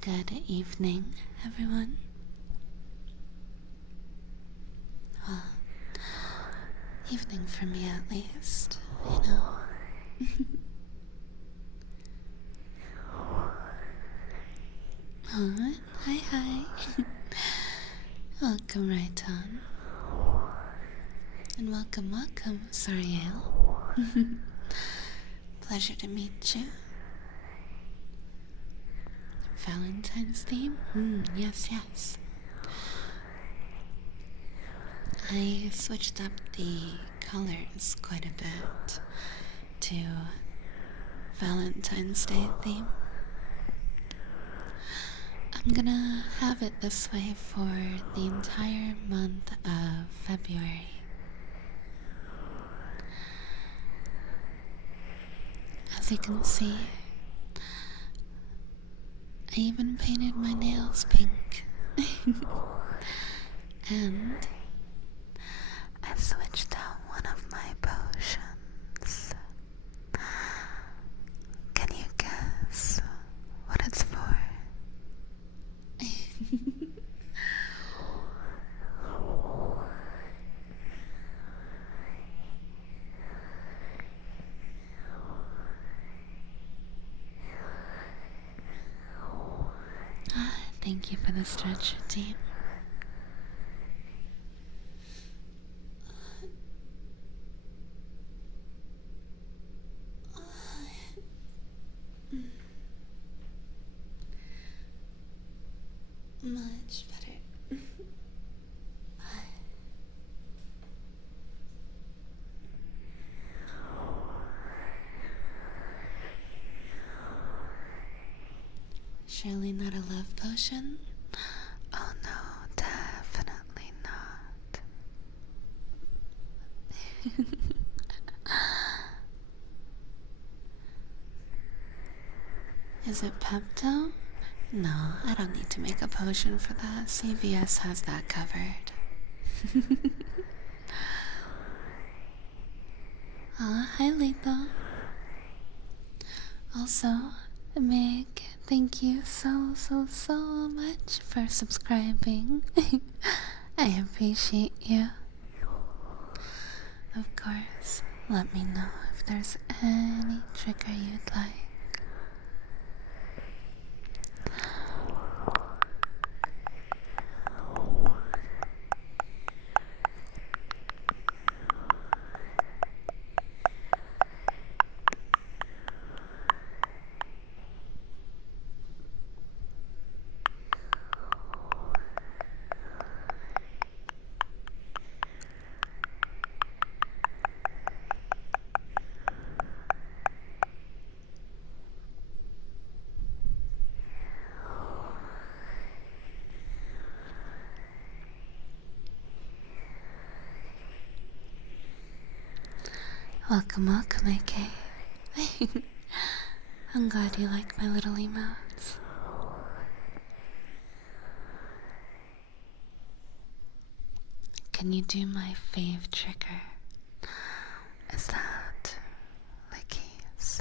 Good evening, everyone. Well, evening for me at least, you know. Oh, hi. Welcome right on. And welcome, Sariel. Pleasure to meet you. Valentine's theme? Yes. I switched up the colors quite a bit to Valentine's Day theme. I'm gonna have it this way for the entire month of February. As you can see, I even painted my nails pink. And I switched out one of my potions. Can you guess what it's for? Thank you for the stretch, team. Much better. Surely not a love potion? Oh no, definitely not. Is it Pepto? No, I don't need to make a potion for that. CVS has that covered. Hi Lethal. Also, Meg, thank you so much for subscribing. I appreciate you. Of course, let me know if there's any trigger you'd like. Welcome, AK. I'm glad you like my little emotes. Can you do my fave trigger? Is that lickies?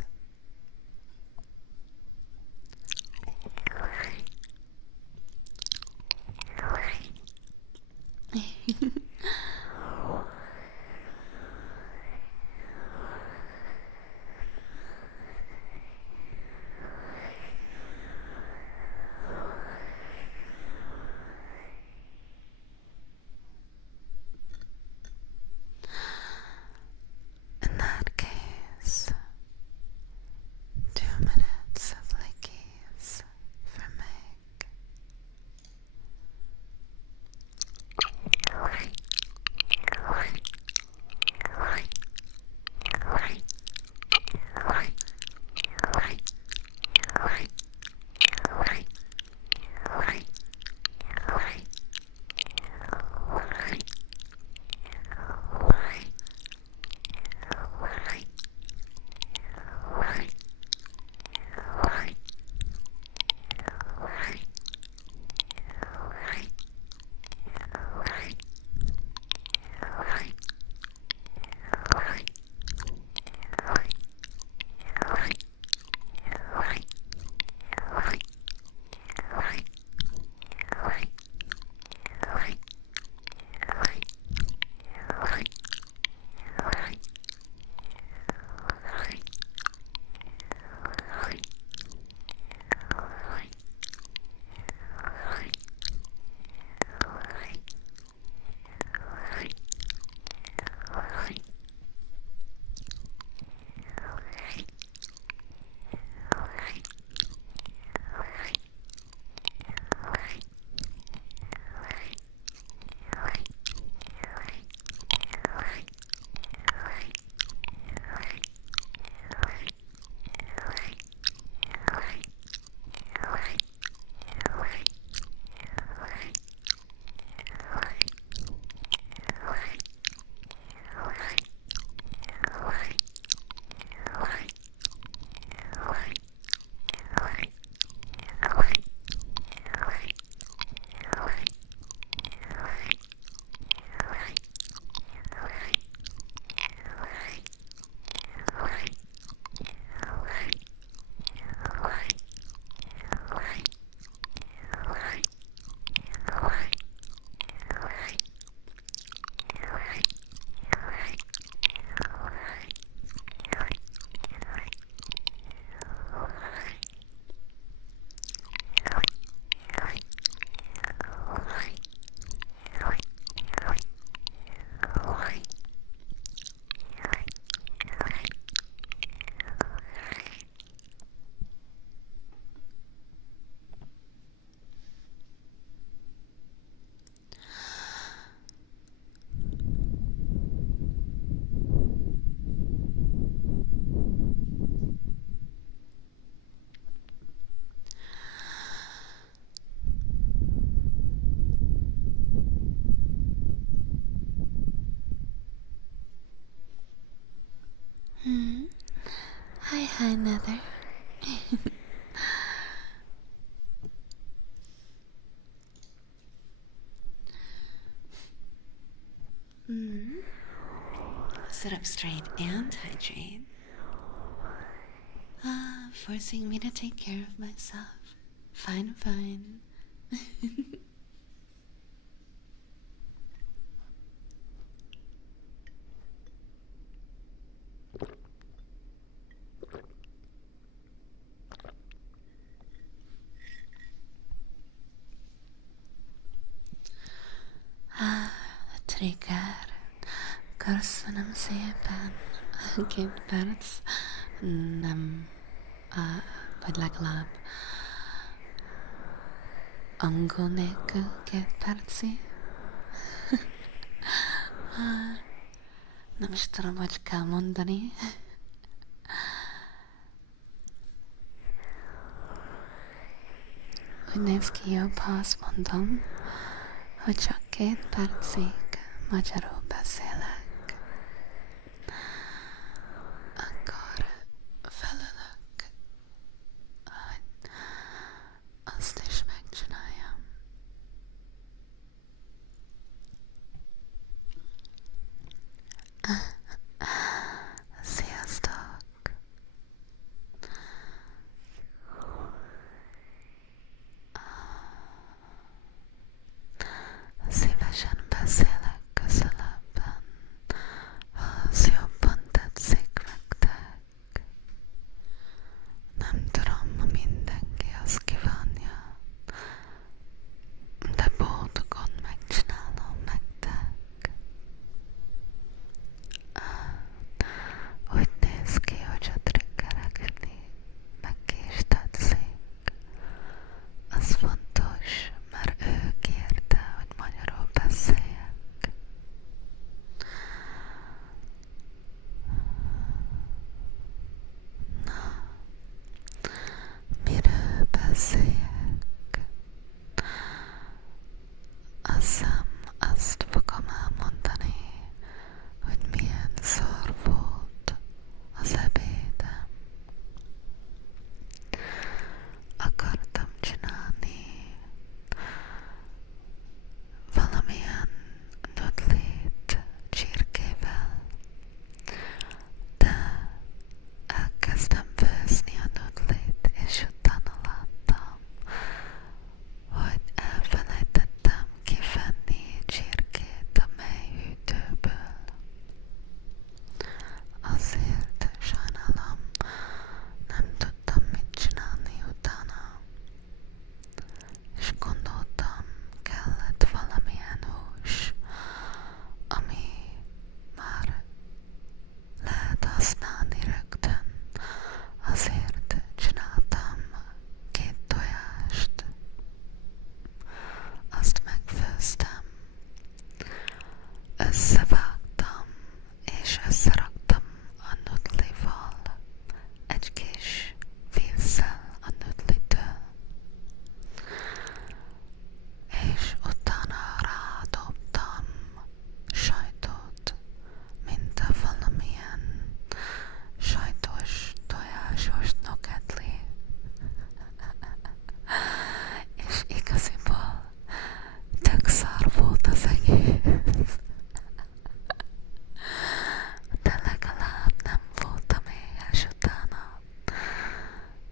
another. Sit up straight and hydrate. Forcing me to take care of myself. Fine, fine. Trigger. Köszönöm szépen. Két perc. Nem. Vagy legalább angol nélkül 2 perci. Nem is tudom, hogy kell mondani. Úgy néz ki jobb, ha azt mondom, hogy csak 2 percig magyarul beszélek. Akkor felülök, hogy azt is megcsináljam. Sziasztok! Szívesen beszélek közelebben, ha az jobban tetszik nektek. Nem tudom, ha mindenki azt kívánja, de boldogan megcsinálom nektek. Úgy néz ki, hogy a triggerekni neki is tetszik. Az fontos, mert ő kérte, hogy magyarul beszéljek. Na, miről beszéljek? Azt fogom elmondani, hogy milyen szar volt az ebédem. Akartam csinálni valamilyen nudlit csirkével, de elkezdtem főzni a nudlit, és utána láttam, hogy elfelejtettem kivenni csirkét a mélyhűtőből. Azért sajnálom, nem tudtam mit csinálni utána, és gondoltam, kellett valamilyen hús, ami már lehet használni rögtön. Azért csináltam 2 tojást, azt megfőztem, összevágtam, és összeraktam a nudlival, egy kis vízzel a nudlitől, és utána rádobtam sajtot, mint a valamilyen sajtos, tojásos nuggetli. És igaziból tök szar volt az egész. De legalább nem voltam éhes utána.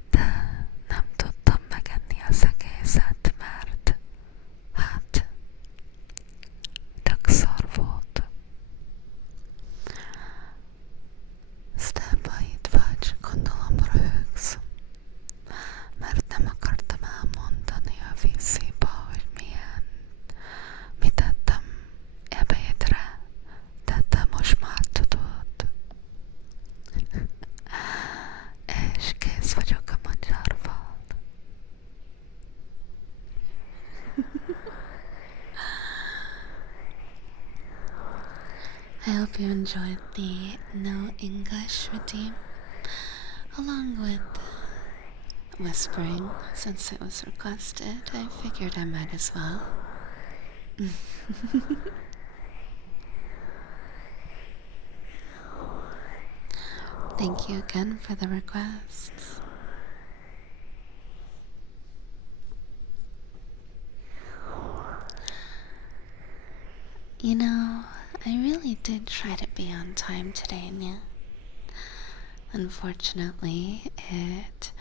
De nem tudtam megenni az egészet, mert hát tök szar volt. Sztelba itt vagy, gondolom röhögsz, mert nem akartam elmondani a víziba, hogy mit tettem ebédre, de te most már tudod. És kész vagyok a magyarval. I hope you enjoyed the No English routine, along with whispering, since it was requested. I figured I might as well. Thank you again for the requests. You know, I really did try to be on time today, Nya. Unfortunately, it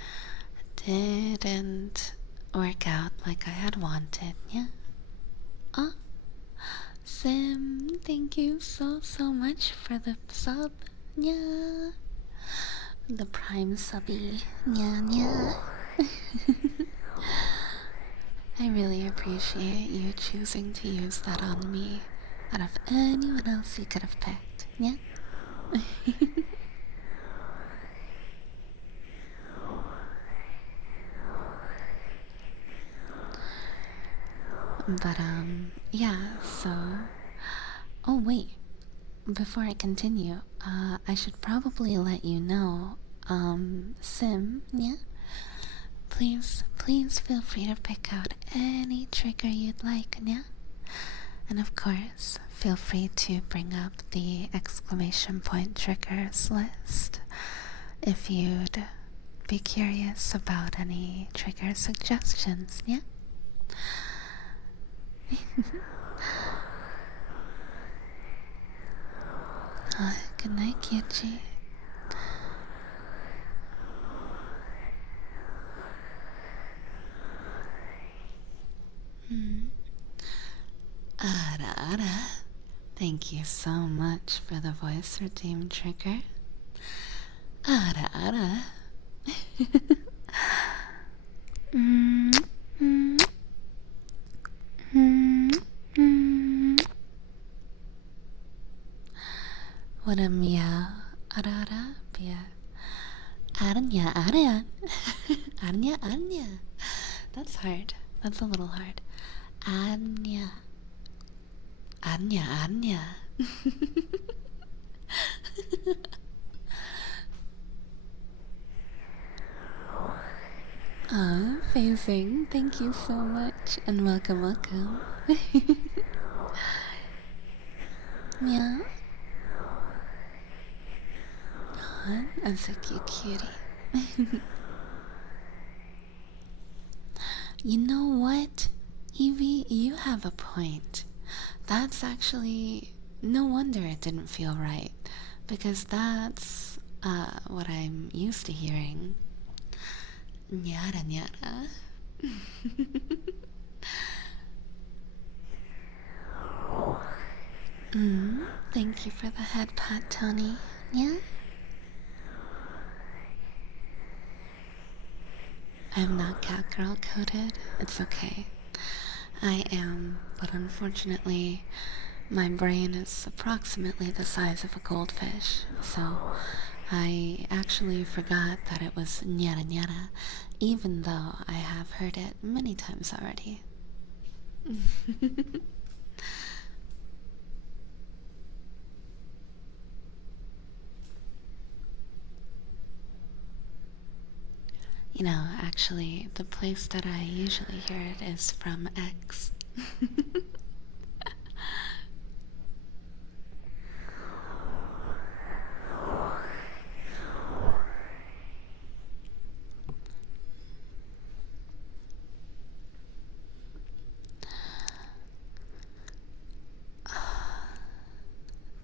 didn't work out like I had wanted, yeah? Oh, Sim, thank you so much for the sub, yeah. The prime subby, yeah. I really appreciate you choosing to use that on me out of anyone else you could have picked, yeah? But, yeah, so. Oh, wait. Before I continue, I should probably let you know, Sim, yeah? Please feel free to pick out any trigger you'd like, yeah? And of course, feel free to bring up the exclamation point triggers list if you'd be curious about any trigger suggestions, yeah? Good night, Kichi. Ara. Thank you so much for the voice redeem trigger. Ara. mm, mm, mm, mm. What a meow. Ara. Bia. Aranya. Aranya. That's hard. That's a little hard. Anya. Anya. Phasing, thank you so much, and welcome. Meow. That's a cute cutie. You know what, Evie, you have a point. That's actually no wonder it didn't feel right, because that's what I'm used to hearing. Nyara. Thank you for the head pat, Tony. Yeah? I'm not catgirl coded. It's okay. I am, but unfortunately, my brain is approximately the size of a goldfish, so I actually forgot that it was nyara, even though I have heard it many times already. You know, actually, the place that I usually hear it is from X.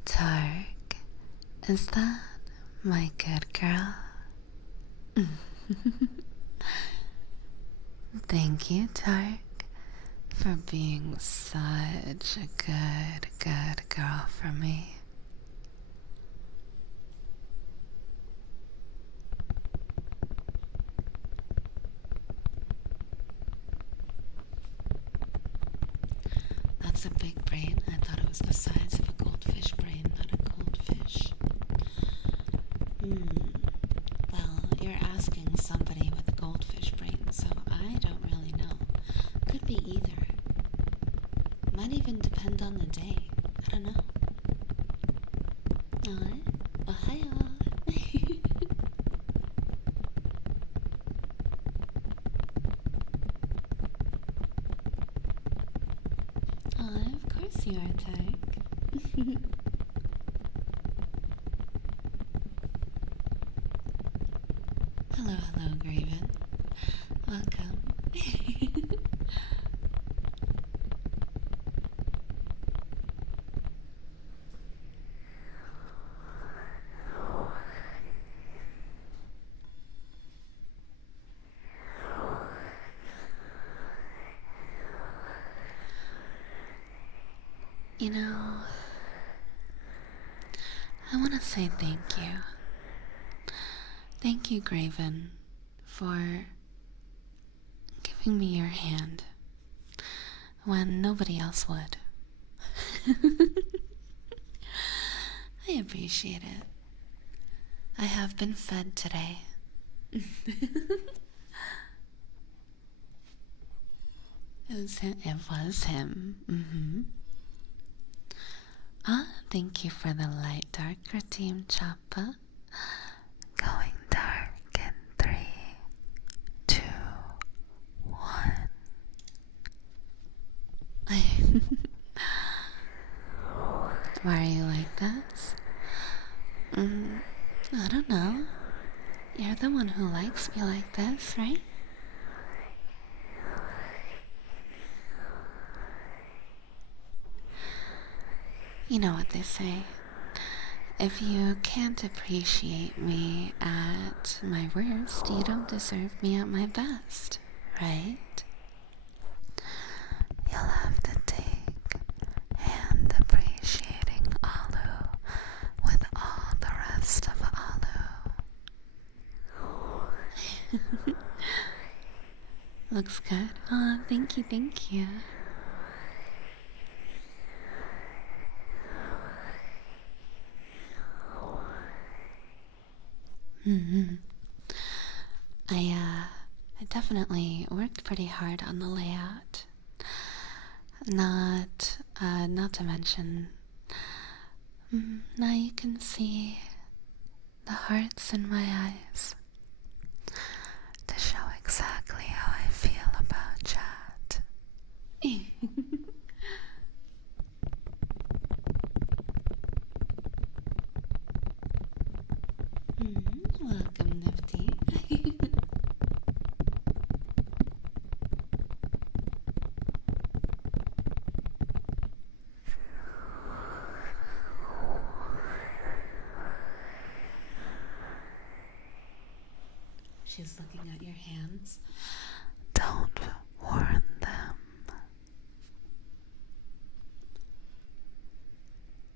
Tark, is that my good girl? Thank you, Tark, for being such a good girl for me. That's a big brain. I thought it was the size of a goldfish brain, not a goldfish. Well, you're asking somebody with a goldfish brain, so I don't really know. Could be either. Might even depend on the day. I don't know. Ohio. Of course you are, Tyke. Graven. Welcome. You know, I want to say thank you. Thank you, Graven, for giving me your hand when nobody else would. I appreciate it. I have been fed today. It was him. Thank you for the light darker team, Choppa. Going dark in 3, 2, 1. Why are you like that? I don't know. You're the one who likes me like this, right? You know what they say. If you can't appreciate me at my worst, you don't deserve me at my best, right? You'll have to take hand appreciating Alu with all the rest of Alu. Looks good. Oh, thank you, thank you. I definitely worked pretty hard on the layout. Not to mention, now you can see the hearts in my eyes to show exactly how I feel about chat. Welcome, Nifty. She's looking at your hands. Don't warn them.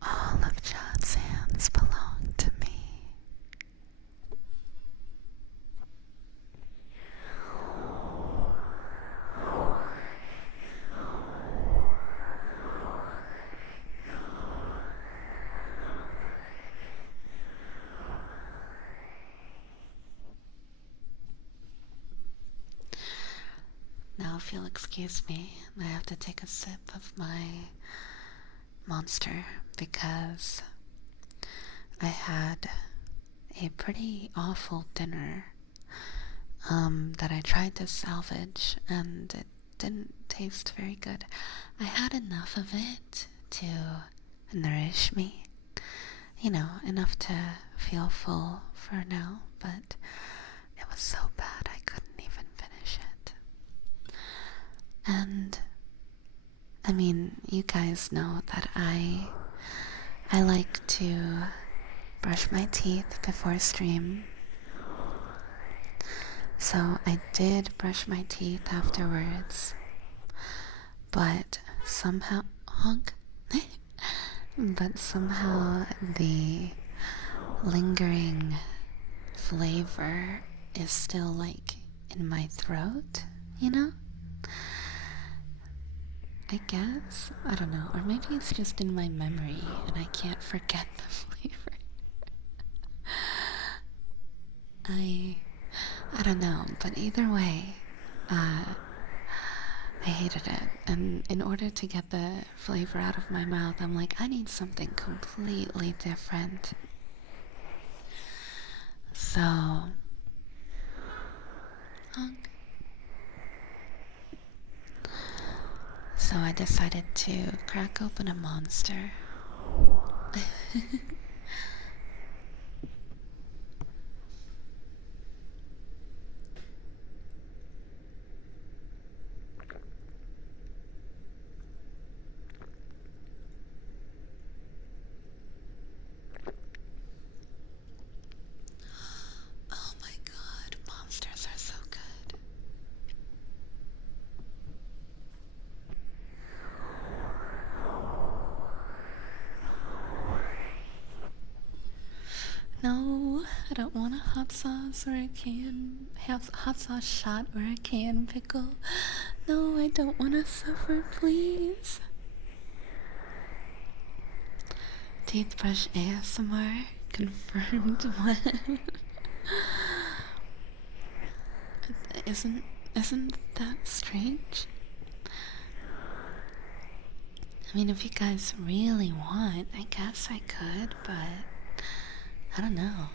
All of Jot's hands belong to me. Now, if you'll excuse me, I have to take a sip of my monster because I had a pretty awful dinner that I tried to salvage and it didn't taste very good. I had enough of it to nourish me, you know, enough to feel full for now, but it was so bad I couldn't even finish it. And I mean, you guys know that I like to brush my teeth before stream. So I did brush my teeth afterwards, but somehow but somehow the lingering flavor is still like in my throat, you know? I guess. I don't know. Or maybe it's just in my memory and I can't forget the flavor. I don't know, but either way, I hated it. And in order to get the flavor out of my mouth, I'm like, I need something completely different. So, I decided to crack open a monster. hot sauce or a canned hot sauce shot or a canned pickle? No, I don't want to suffer, please. Toothbrush ASMR confirmed. What? Isn't that strange? I mean, if you guys really want, I guess I could, but I don't know.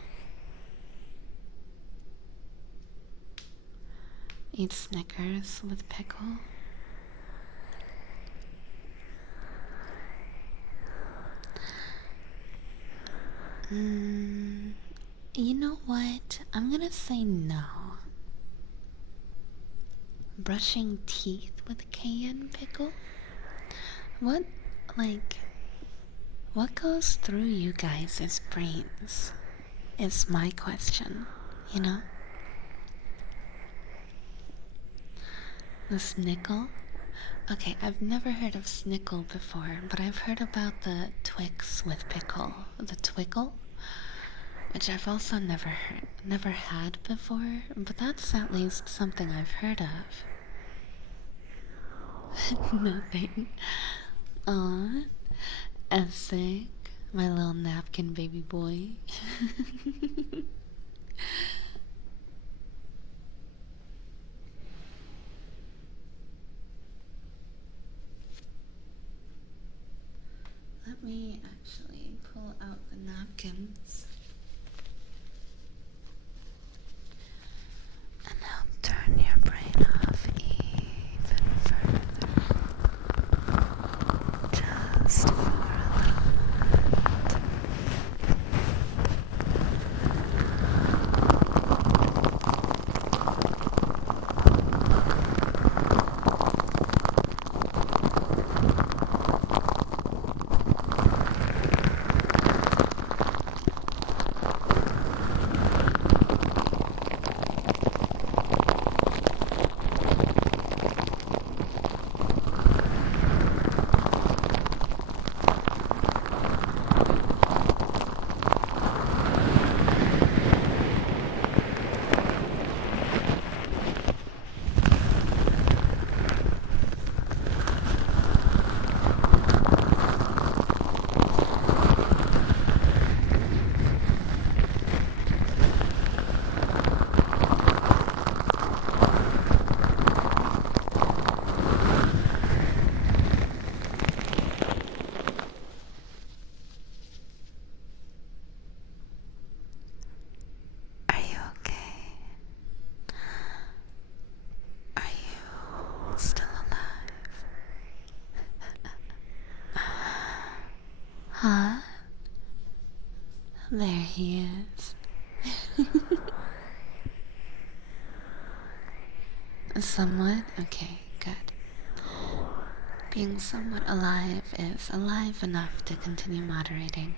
Eat Snickers with pickle. You know what? I'm gonna say no. Brushing teeth with cayenne pickle? What, like, what goes through you guys' brains? Is my question, you know? The snickle? Okay, I've never heard of snickle before, but I've heard about the Twix with pickle. The twickle? Which I've also never had before, but that's at least something I've heard of. Nothing. Aw, Essig, my little napkin baby boy. Let me actually pull out the napkins and help turn your brain off even further. Just for a little. Are you okay? Are you still alive? Huh? There he is. Somewhat? Okay, good. Being somewhat alive is alive enough to continue moderating.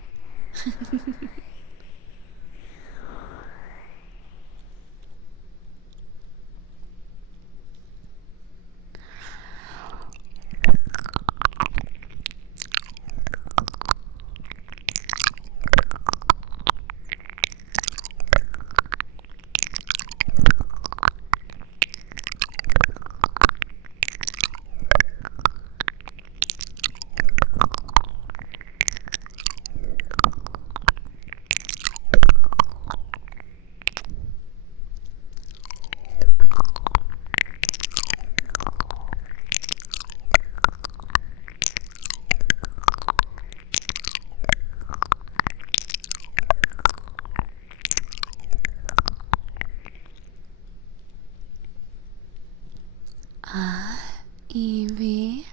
Evie,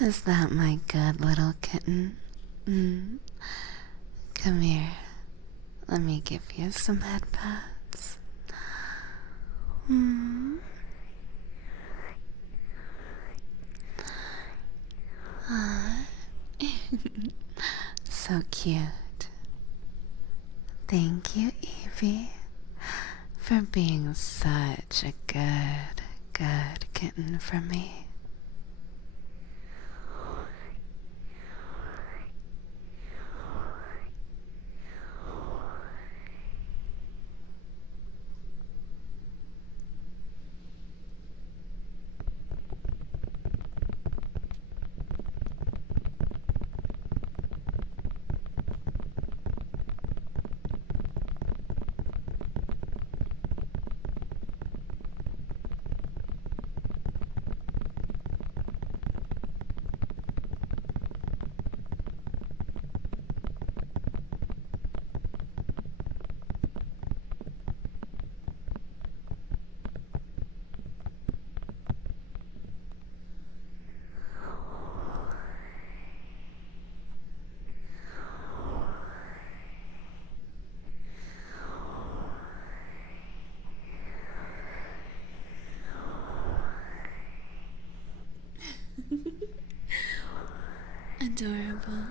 is that my good little kitten? Come here. Let me give you some head pats. So cute. Thank you, Evie, for being such a good kitten for me. Adorable.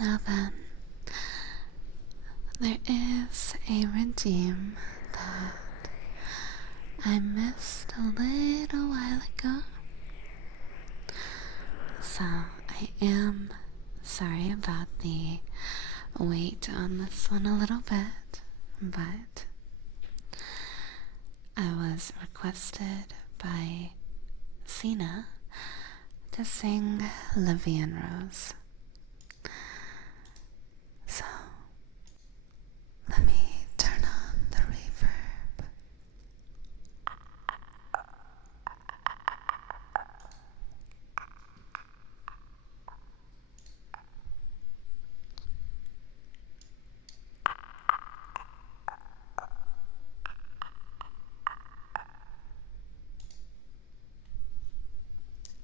Now then, there is a redeem that I missed a little while ago. So I am sorry about the wait on this one a little bit, but I was requested by Cena to sing La Vie en Rose. So let me turn on the reverb.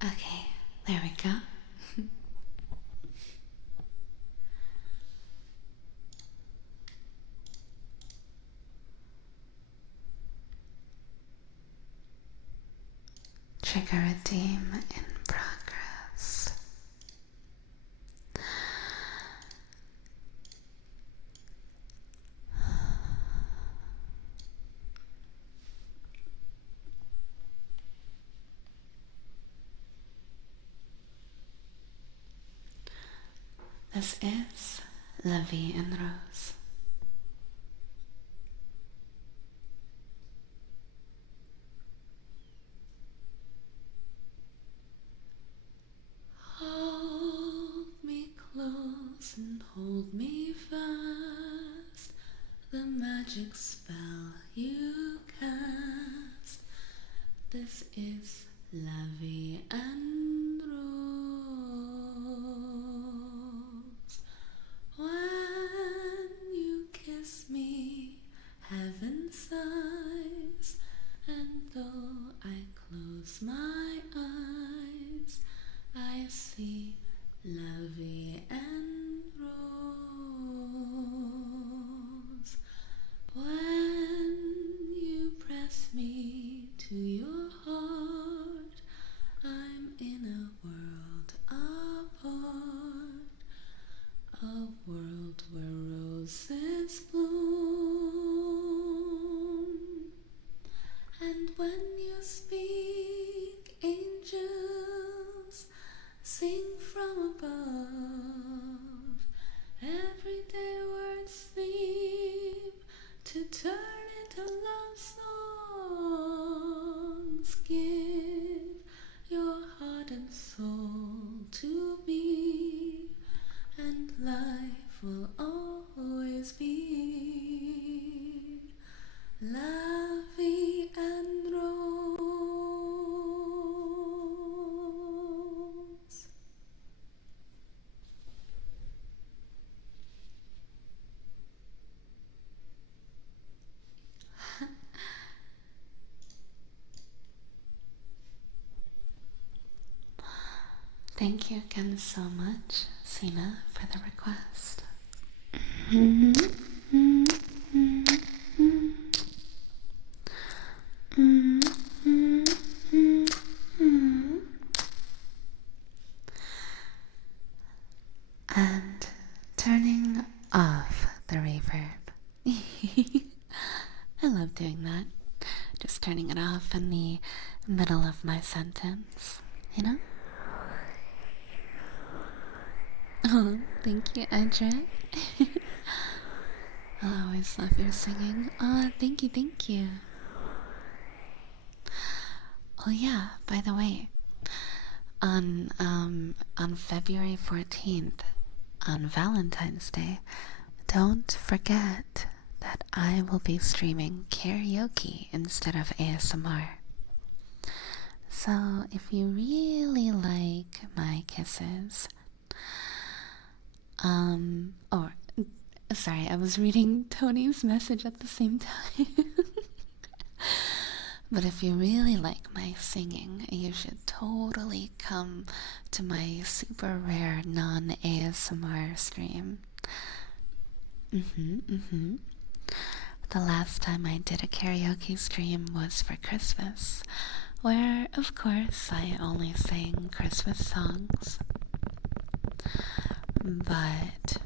Okay, there we go. Trigger redeem in progress. This is La Vie en Rose. Hold me close and hold me fast. The magic spell you cast. This is La Vie en Rose. When you kiss me, heaven sighs, and though I close my eyes, I see La Vie en Rose. When you press me to your heart, you speak, angels sing from above. Everyday words seem to turn into love songs. Give your heart and soul to me, and life will always be la vie and rose. Thank you again so much, Sina, for the request. And turning off the reverb. I love doing that. Just turning it off in the middle of my sentence, you know? Oh, thank you, Edra. I'll always love your singing. Oh, thank you, thank you. Oh yeah, by the way, on February 14th, on Valentine's Day, don't forget that I will be streaming karaoke instead of ASMR. So if you really like my kisses, or sorry, I was reading Tony's message at the same time. But if you really like my singing, you should totally come to my super rare non-ASMR stream. The last time I did a karaoke stream was for Christmas, where, of course, I only sang Christmas songs. But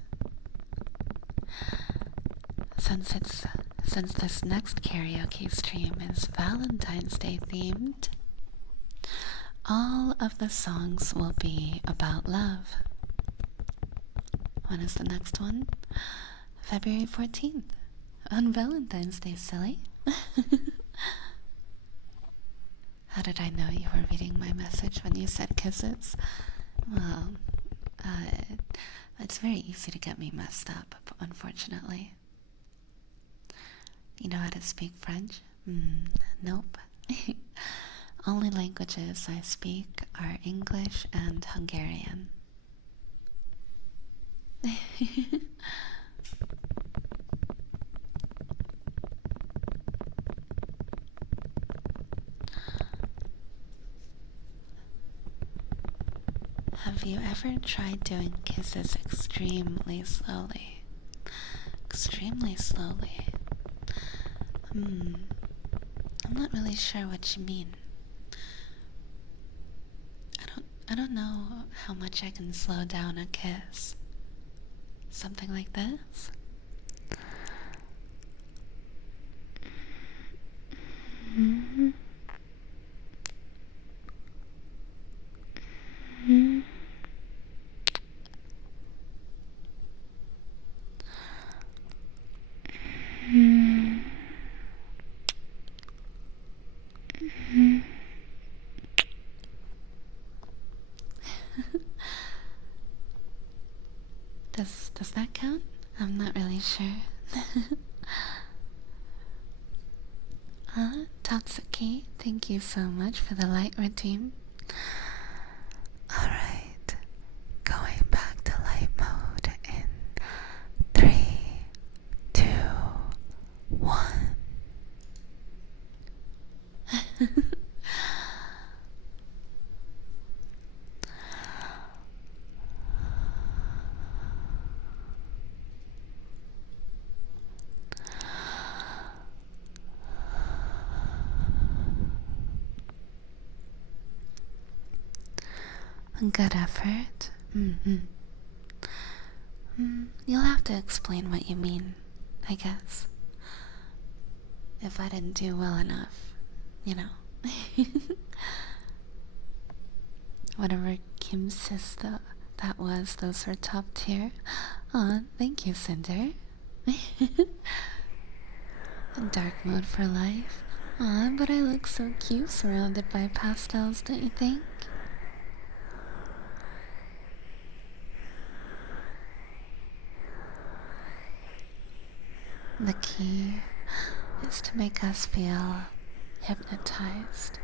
since this next karaoke stream is Valentine's Day themed, all of the songs will be about love. When is the next one? February 14th, on Valentine's Day, silly. How did I know you were reading my message when you said kisses? Well, it's very easy to get me messed up, unfortunately. You know how to speak French? Nope. Only languages I speak are English and Hungarian. Have you ever tried doing kisses extremely slowly? Extremely slowly? I'm not really sure what you mean. I don't know how much I can slow down a kiss. Something like this? Does that count? I'm not really sure. Tatsuki, thank you so much for the light routine. Alright, going back to light mode in 3, 2, 1. Good effort. You'll have to explain what you mean, I guess. If I didn't do well enough, you know, Whatever Kim says that was, those were top tier. Aw, thank you, Cinder. Dark mode for life. Aw, but I look so cute surrounded by pastels, don't you think? The key is to make us feel hypnotized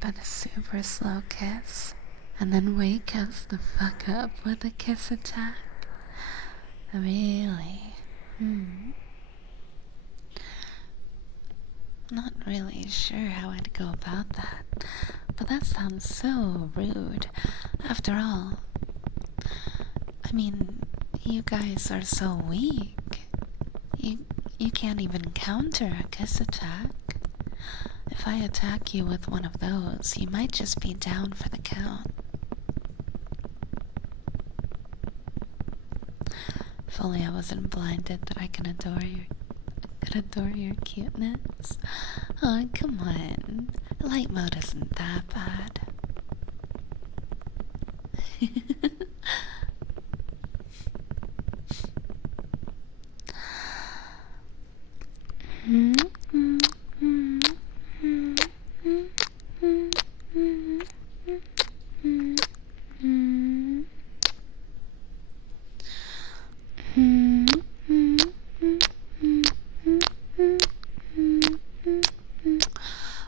by the super slow kiss, and then wake us the fuck up with a kiss attack. Really? Not really sure how I'd go about that, but that sounds so rude. After all, I mean, you guys are so weak. You can't even counter a kiss attack. If I attack you with one of those, you might just be down for the count. If only I wasn't blinded that I can adore your cuteness. Oh, come on. Light mode isn't that bad.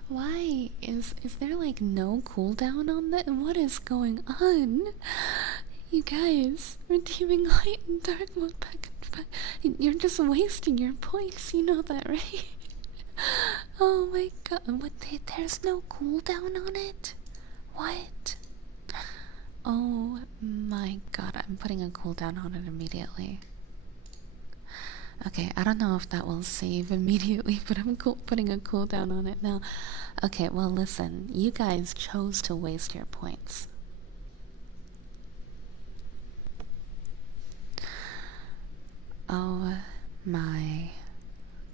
Why? Is there like no cooldown on that? What is going on? You guys, redeeming light and dark mode back and back. You're just wasting your points, you know that, right? Oh my god, what? There's no cooldown on it? What? Oh my god, I'm putting a cooldown on it immediately. Okay, I don't know if that will save immediately, but I'm putting a cooldown on it now. Okay, well listen, you guys chose to waste your points. Oh my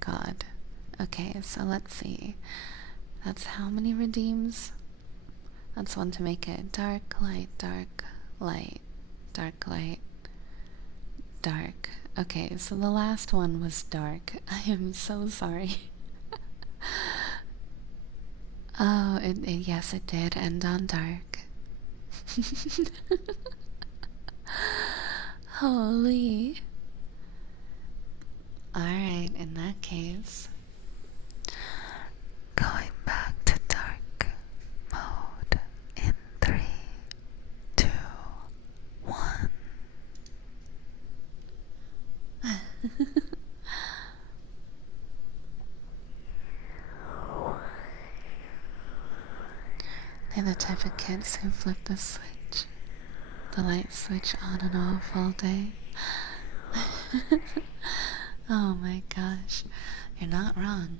god. Okay, so let's see. That's how many redeems? That's one to make it dark, light, dark, light, dark, light, dark. Okay, so the last one was dark. I am so sorry. Oh, yes, it did end on dark. Holy. Alright, in that case, going back to dark mode in 3, 2, 1. They're the type of kids who flip the switch, the light switch on and off all day. Oh my gosh, you're not wrong.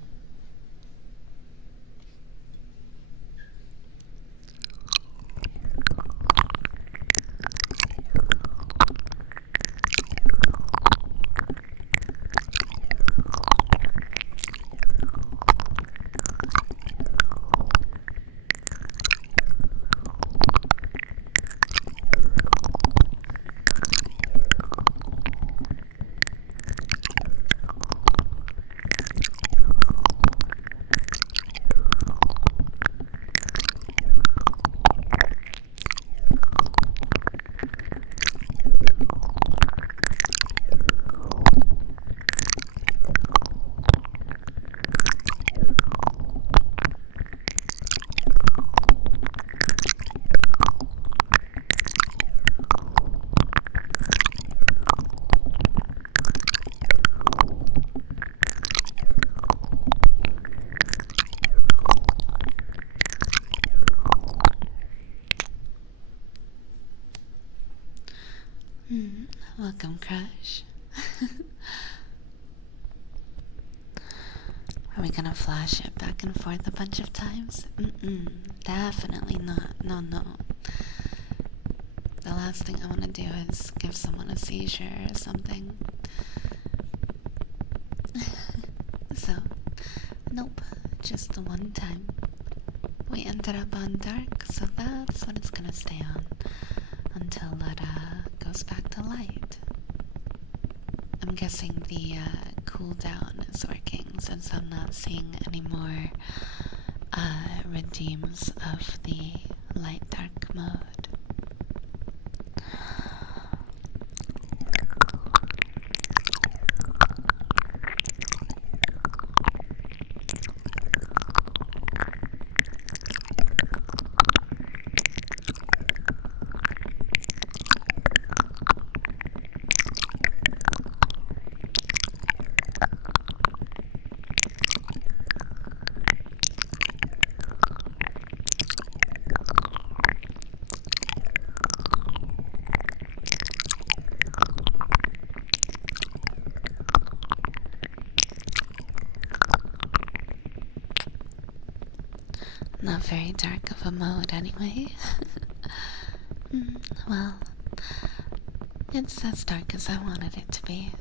Welcome, crush. Are we gonna flash it back and forth a bunch of times? Definitely not. No. The last thing I want to do is give someone a seizure or something. So, nope, just the one time. we ended up on dark, so that's what it's gonna stay on until that goes back to light. I'm guessing the cooldown is working since I'm not seeing any more redeems of the light dark mode. Not very dark of a mode anyway. Well, it's as dark as I wanted it to be.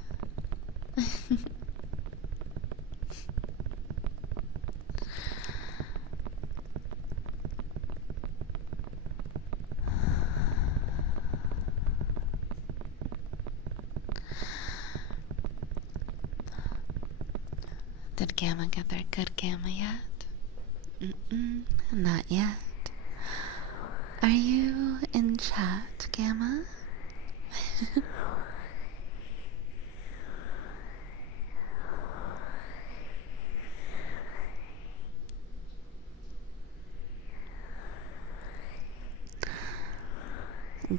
Did Gamma get their good Gamma yet? Not yet. Are you in chat, Gamma?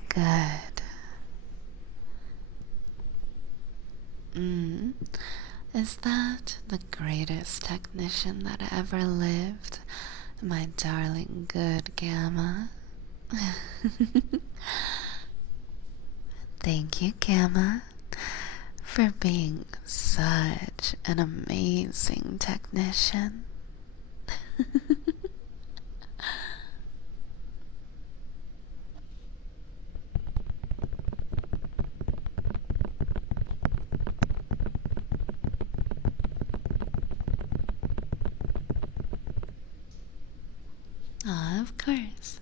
Good. Is that the greatest technician that ever lived? My darling good Gamma. Thank you, Gamma, for being such an amazing technician. Aw, of course.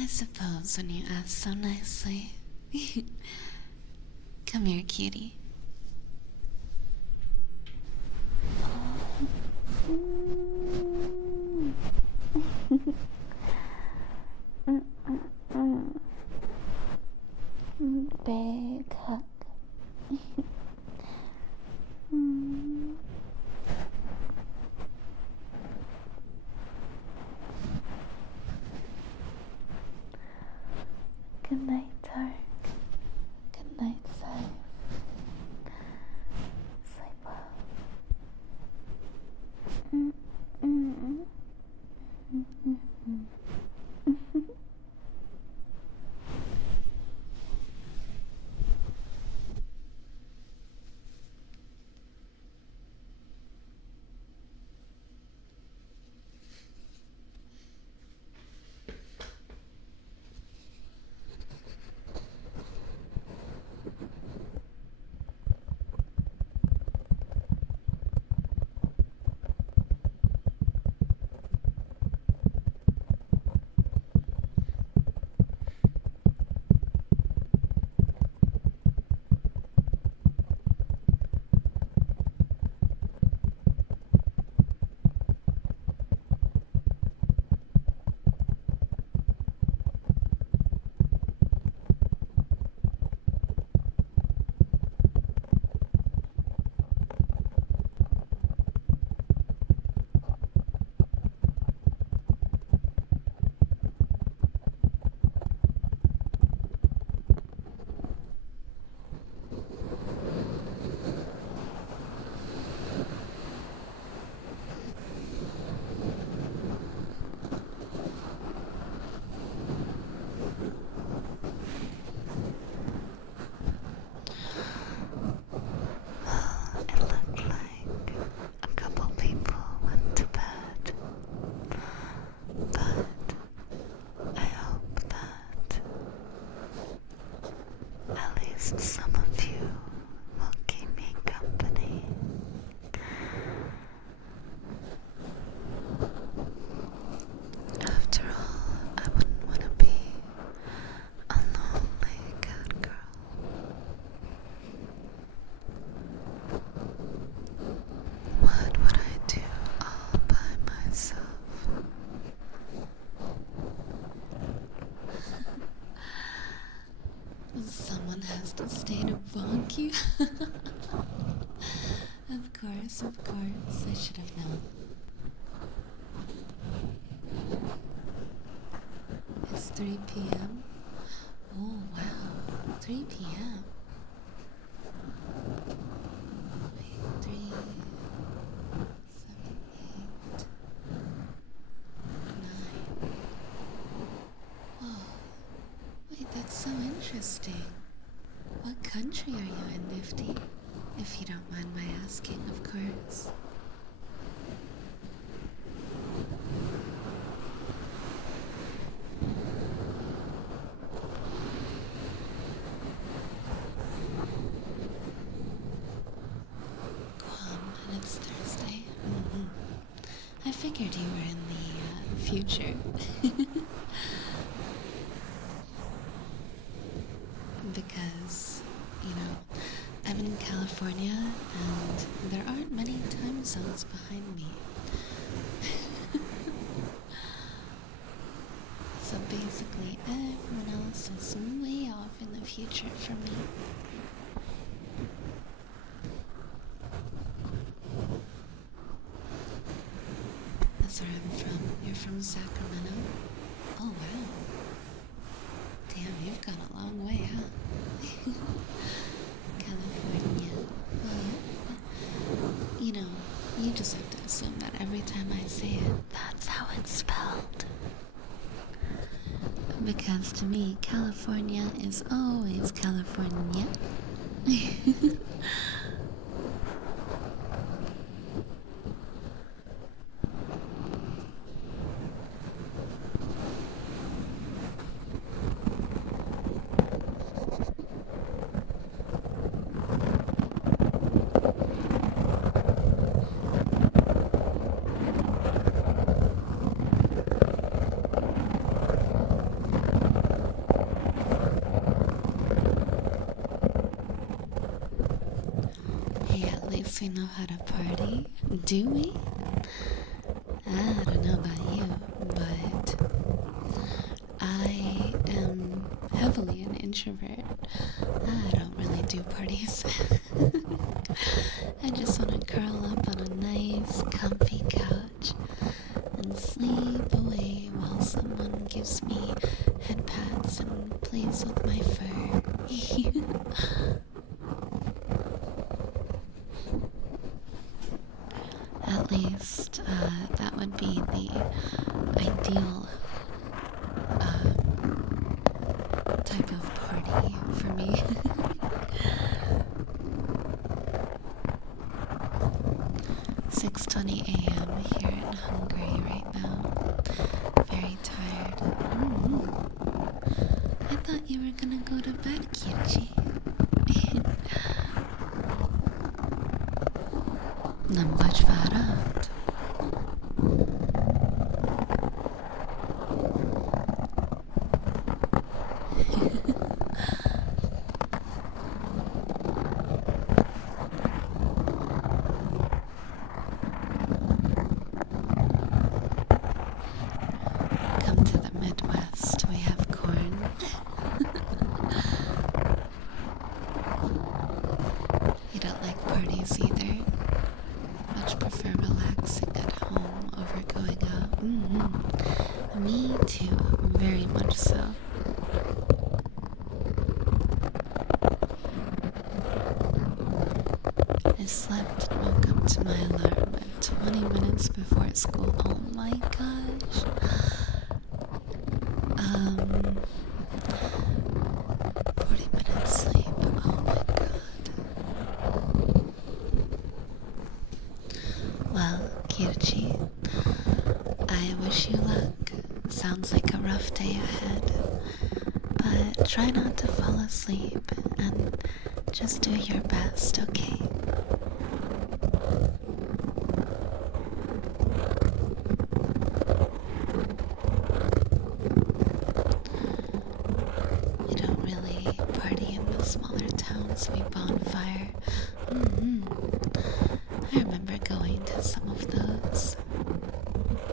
I suppose when you ask so nicely. Come here, cutie. Big hug. Good night, Tark. Good night, Saif. Sleep well. Some of you will keep me company. After all, I wouldn't want to be a lonely cat girl. What would I do all by myself? Someone has to stay to bonk you. Of course, I should have known. It's 3 p.m. Oh wow, 3 p.m. Wait, 3, 7, 8, 9. Whoa, wait, that's so interesting. What country are you in, Nifty? If you don't mind my asking, of course. Guam, and it's Thursday. I figured you were in the future. Because, I'm in California and there aren't many time zones behind me. So basically everyone else is way off in the future from me. That's where I'm from. You're from Sacramento? Oh wow. Damn, you've gone a long way, huh? California. Well, you just have to assume that every time I say it, that's how it's spelled. Because to me, California is always California. thinks we know how to party. Do we? I don't know about you, but I am heavily an introvert. I don't really do parties. I just want to curl up on a nice, comfy couch and sleep away while someone gives me head pats and plays with my fur. At least that would be the ideal type of party for me. 6:20 a.m. here in Hungary right now. Very tired. I thought you were gonna go to bed, Kichi. Nem vagy fáradt? Come to the Midwest, we have corn. You don't like parties either? Much prefer relaxing at home over going out? Me too, very much so. I slept and woke up to my alarm at 20 minutes before school. Oh my gosh. 40 minutes sleep. Oh my god. Well, Kirchi, I wish you luck. Sounds like a rough day ahead. But try not to fall asleep and just do your best, okay? You don't really party in the smaller towns. We bonfire. I remember going to some of those.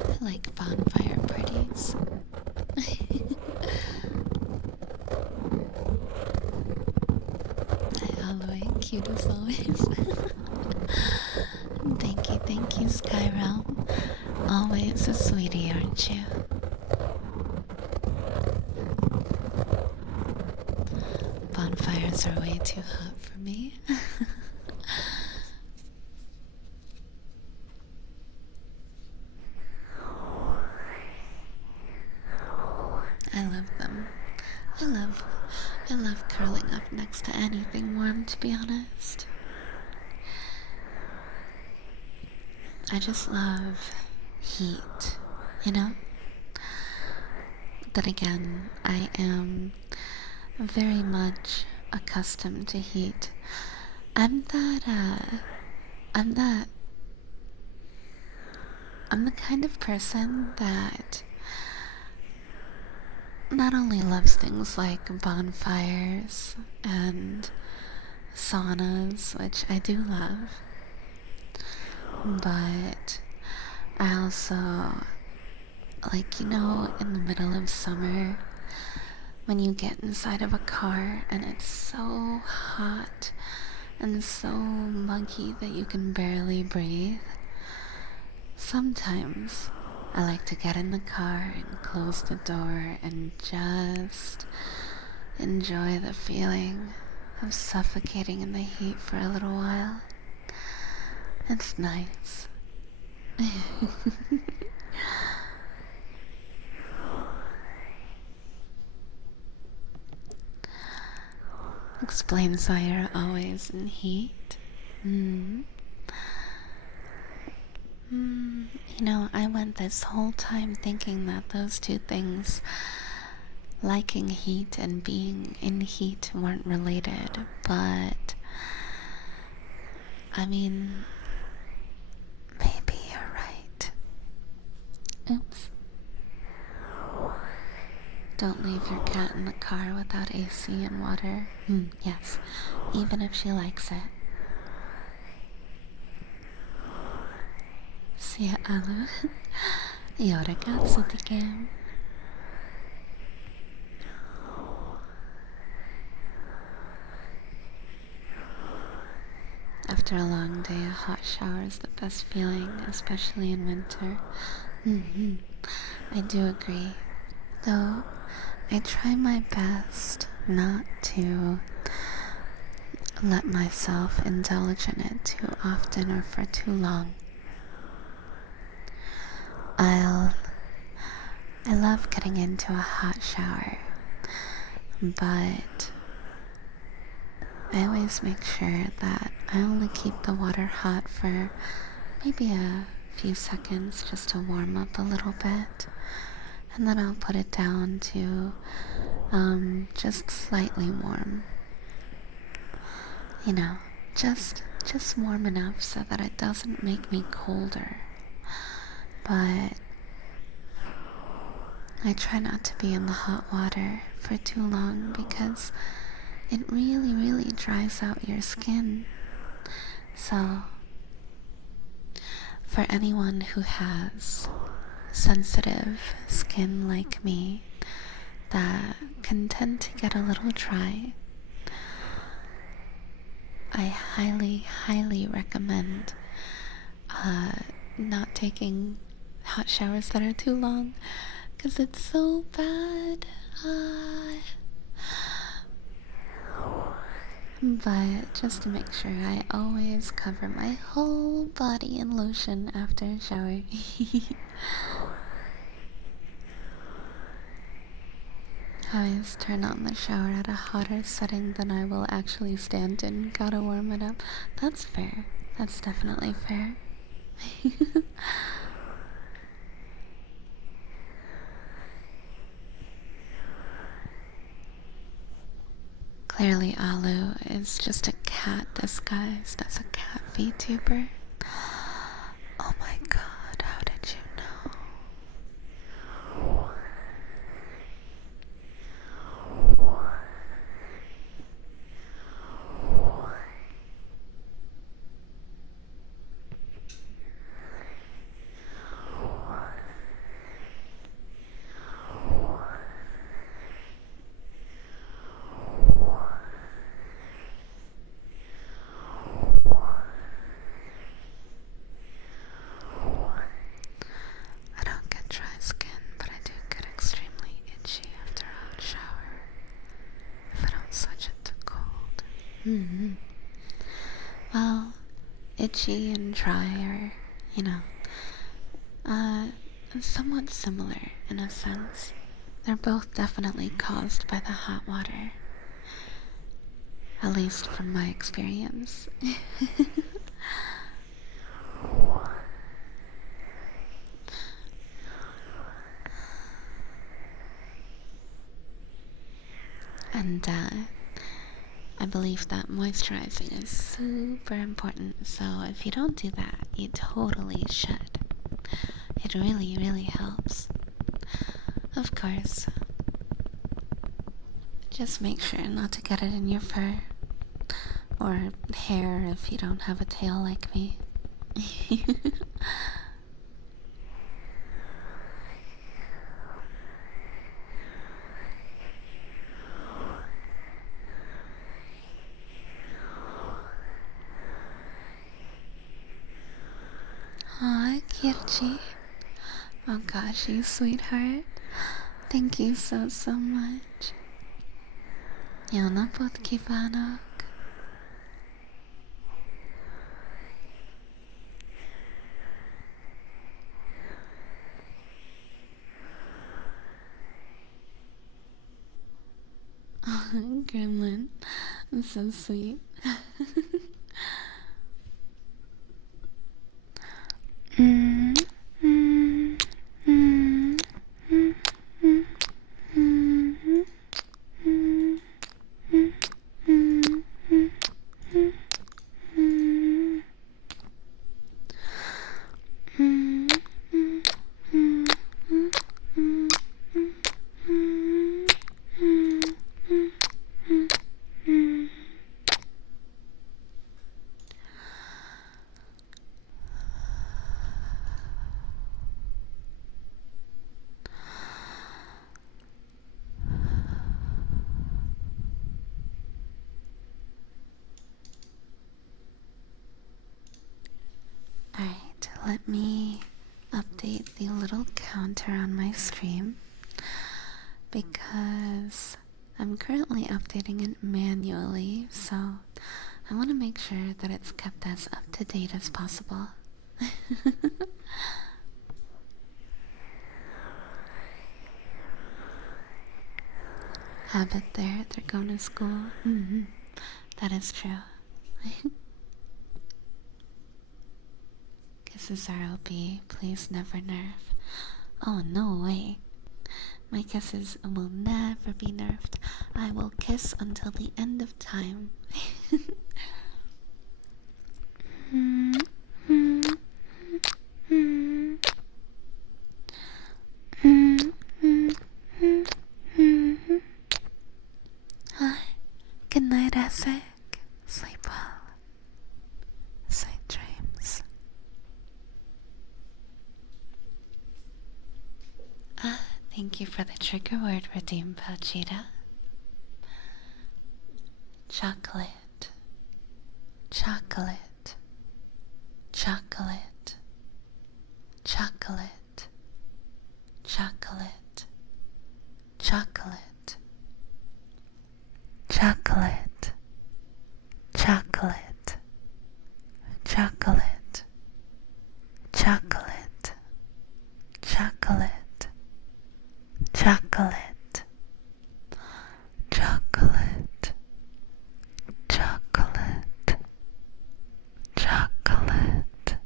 I like bonfire parties. Hi, Aluei, cute as always. Thank you, Skyrealm. Always a sweetie, aren't you? Bonfires are way too hot for me. I love them. I love curling up next to anything warm, to be honest. I just love heat, you know? Then again, I am very much accustomed to heat. I'm the kind of person that not only loves things like bonfires and saunas, which I do love, but I also like, in the middle of summer when you get inside of a car and it's so hot and so muggy that you can barely breathe. Sometimes I like to get in the car and close the door and just enjoy the feeling of suffocating in the heat for a little while. It's nice. Explains why you're always in heat. I went this whole time thinking that those two things, liking heat and being in heat, weren't related, but I mean, maybe you're right. Oops. Don't leave your cat in the car without AC and water. Yes, even if she likes it. sier Alu. Ja, det gats ikke. After a long day, a hot shower is the best feeling, especially in winter. I do agree. Though, I try my best not to let myself indulge in it too often or for too long. I love getting into a hot shower, but I always make sure that I only keep the water hot for maybe a few seconds just to warm up a little bit, and then I'll put it down to just slightly warm. You know, just warm enough so that it doesn't make me colder. But I try not to be in the hot water for too long because it really, really dries out your skin. So, for anyone who has sensitive skin like me that can tend to get a little dry, I highly, highly recommend not taking hot showers that are too long, because it's so bad. But just to make sure, I always cover my whole body in lotion after a shower. I always turn on the shower at a hotter setting than I will actually stand in. Gotta warm it up. That's fair. That's definitely fair. Clearly, Alu is just a cat disguised as a cat VTuber. Oh my god, how did you know? I don't get dry skin, but I do get extremely itchy after a hot shower if I don't switch it to cold. Well, itchy and dry are, somewhat similar in a sense. They're both definitely caused by the hot water. At least from my experience. And I believe that moisturizing is super important, so if you don't do that, you totally should. It really, really helps. Of course, just make sure not to get it in your fur or hair if you don't have a tail like me. Aw, Kirchi. Oh gosh, you sweetheart. Thank you so, so much. Yanapotki vanok. Oh, Gremlin. I'm so sweet. let me update the little counter on my stream because I'm currently updating it manually, so I want to make sure that it's kept as up to date as possible. Habit there, they're going to school. That is true. Kisses RLB, please never nerf. Oh, no way. My kisses will never be nerfed. I will kiss until the end of time. Good night, Esek. Sleep well. Sweet dreams. Thank you for the trigger word redeem, Pochita. Chocolate. Chocolate. Chocolate. Chocolate. Chocolate. Chocolate. Chocolate. Chocolate. Chocolate. Chocolate. Chocolate. Chocolate. Chocolate. Chocolate. Chocolate.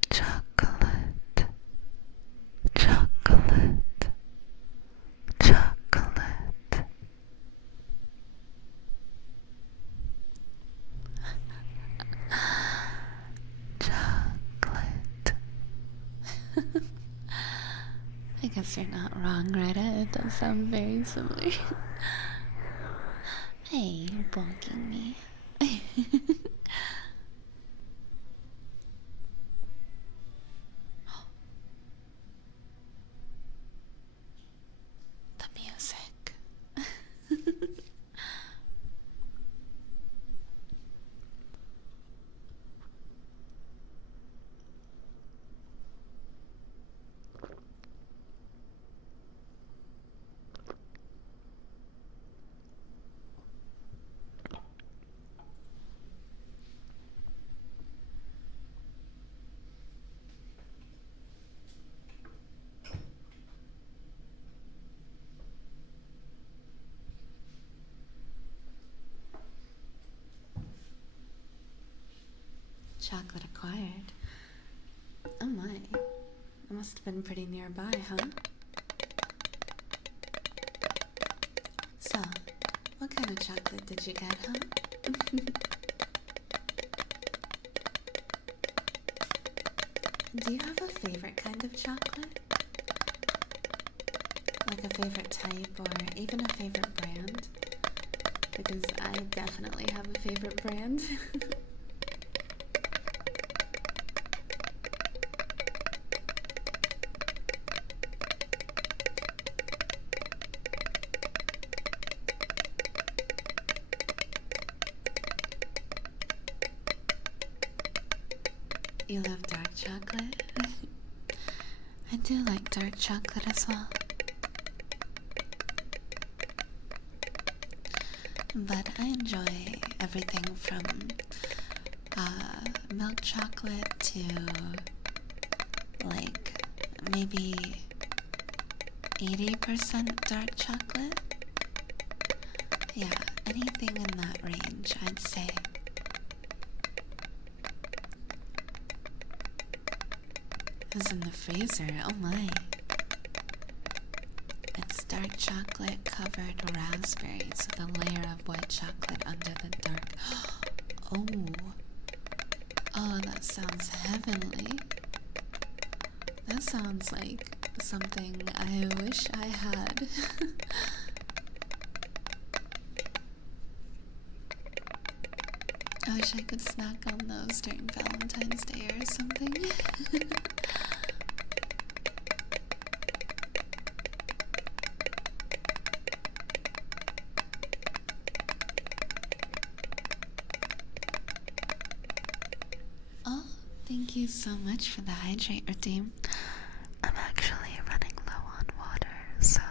Chocolate. Chocolate. Chocolate. Chocolate. I guess you're not wrong, Rita. It does sound very similar. Hey, you're bonking me. The music. Chocolate acquired. Oh my. It must have been pretty nearby, huh? So, what kind of chocolate did you get, huh? Do you have a favorite kind of chocolate? Like a favorite type or even a favorite brand? Because I definitely have a favorite brand. You love dark chocolate? I do like dark chocolate as well. But I enjoy everything from milk chocolate to like maybe 80% dark chocolate. Yeah, anything in that range, I'd say. It's in the freezer, oh my. It's dark chocolate covered raspberries with a layer of white chocolate under the dark. Oh, that sounds heavenly. That sounds like something I wish I had. I wish I could snack on those during Valentine's Day or something. Thank you so much for the hydrate redeem. I'm actually running low on water, so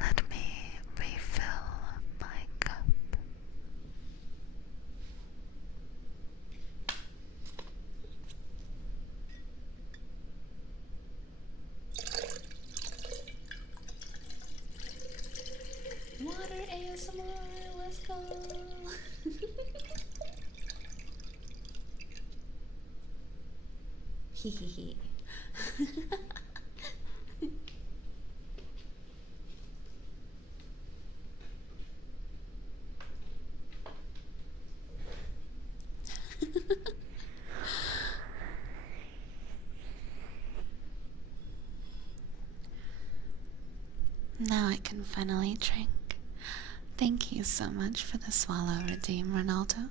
let me refill my cup. Water ASMR, let's go! Hehehe. Now I can finally drink. Thank you so much for the swallow redeem, Ronaldo.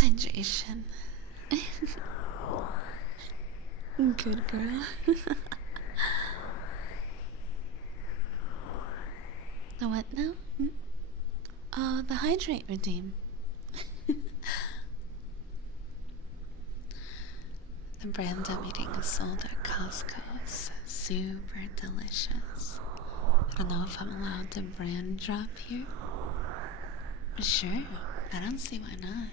Hydration. Good girl. The what now? Oh, the hydrate redeem. The brand I'm eating is sold at Costco. It's super delicious. I don't know if I'm allowed to brand drop here. Sure, I don't see why not.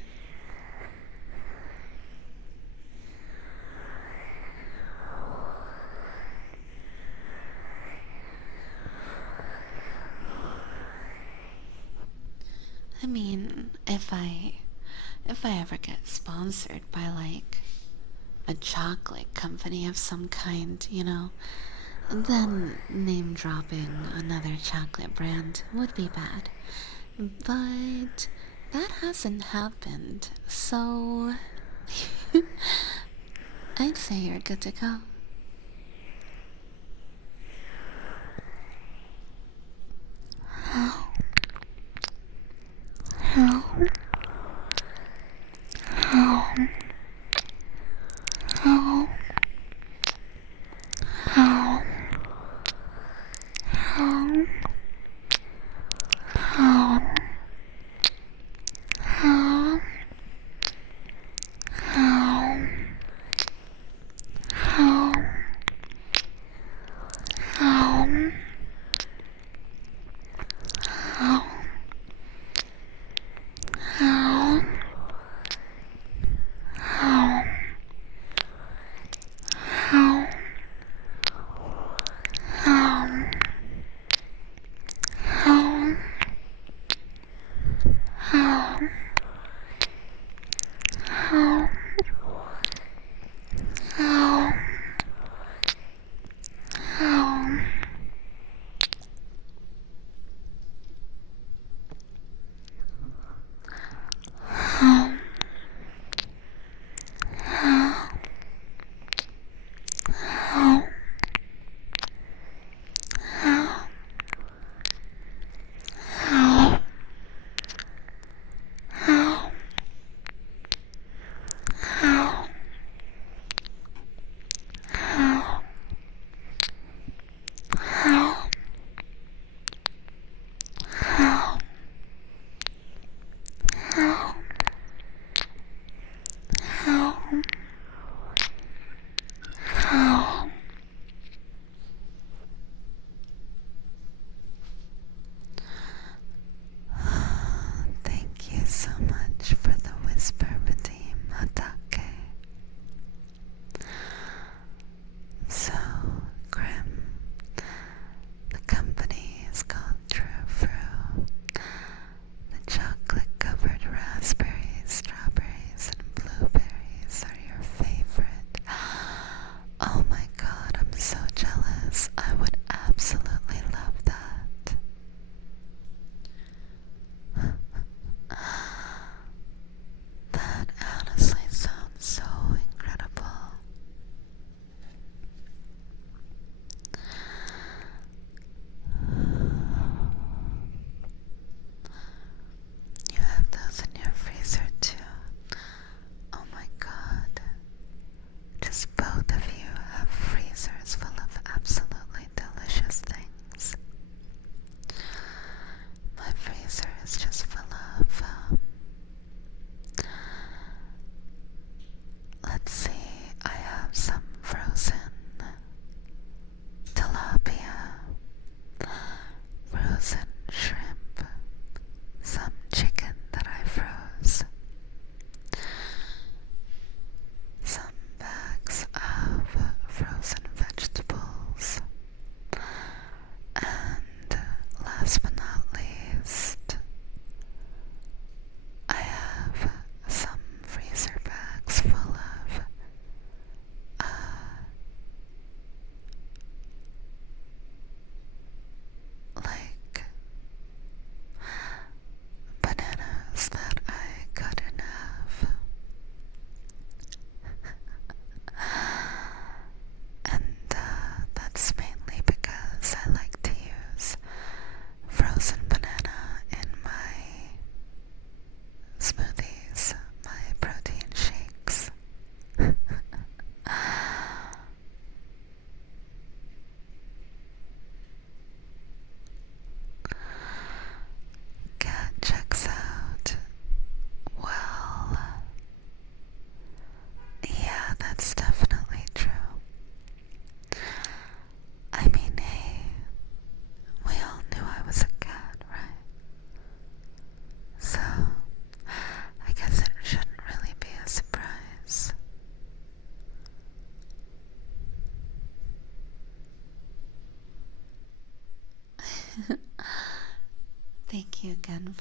I mean, if I ever get sponsored by like a chocolate company of some kind, then name dropping another chocolate brand would be bad. But that hasn't happened, so I'd say you're good to go.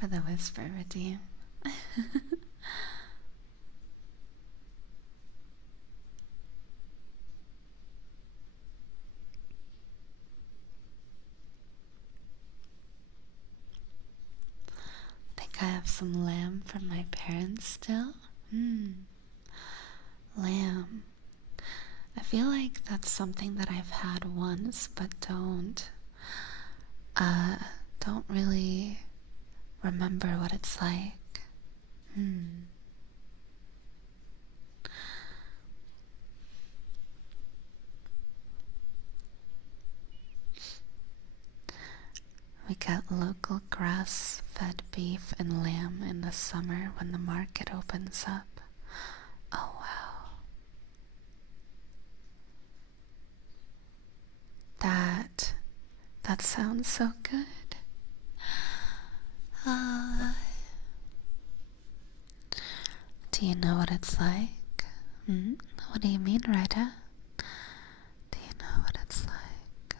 for the whisper, Redeem. I think I have some lamb from my parents still. Lamb. I feel like that's something that I've had once, but don't really remember what it's like. We get local grass-fed beef and lamb in the summer when the market opens up. Oh wow. That sounds so good. Uh, do you know what it's like? What do you mean, Ryder? Do you know what it's like?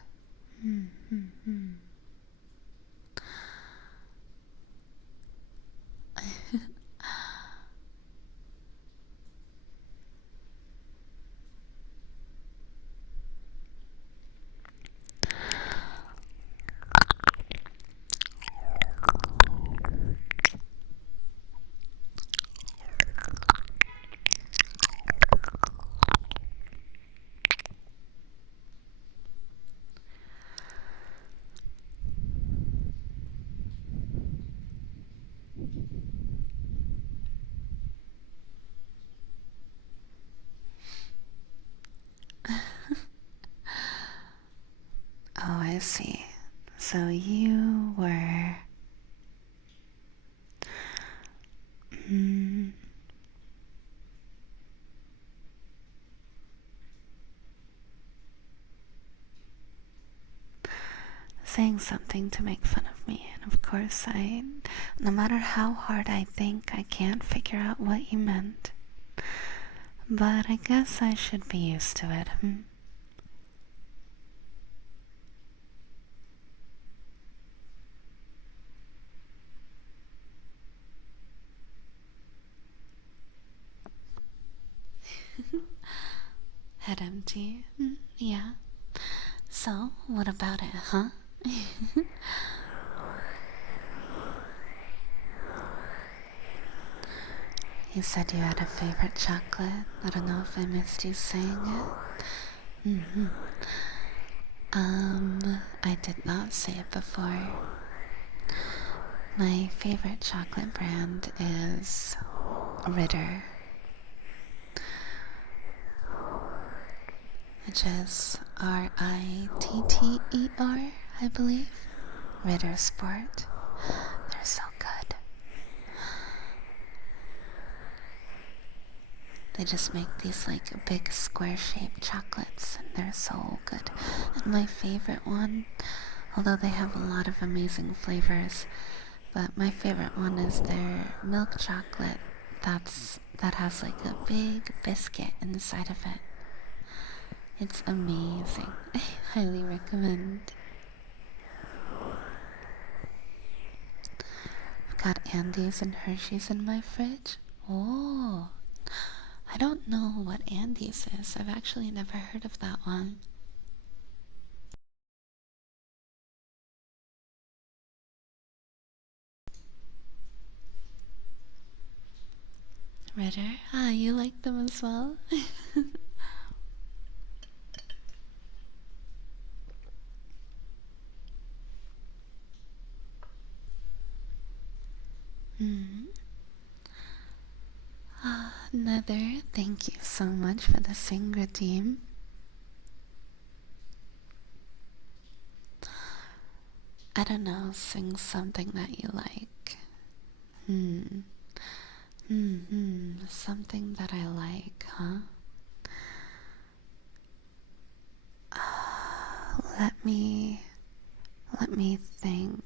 Oh, I see. So you were... saying something to make fun of me, and of course no matter how hard I think, I can't figure out what you meant. But I guess I should be used to it, Head empty? Yeah. So, what about it, huh? You said you had a favorite chocolate. I don't know if I missed you saying it. I did not say it before. My favorite chocolate brand is Ritter, which is Ritter, I believe. Ritter Sport. They're so good. They just make these like big square-shaped chocolates, and they're so good. And my favorite one, although they have a lot of amazing flavors, but my favorite one is their milk chocolate that has like a big biscuit inside of it. It's amazing. I highly recommend. I've got Andes and Hershey's in my fridge. Oh, I don't know what Andes is. I've actually never heard of that one. Ritter? Ah, you like them as well? Another, thank you so much for the Singra team. I don't know, sing something that you like. Something that I like, huh? Let me think.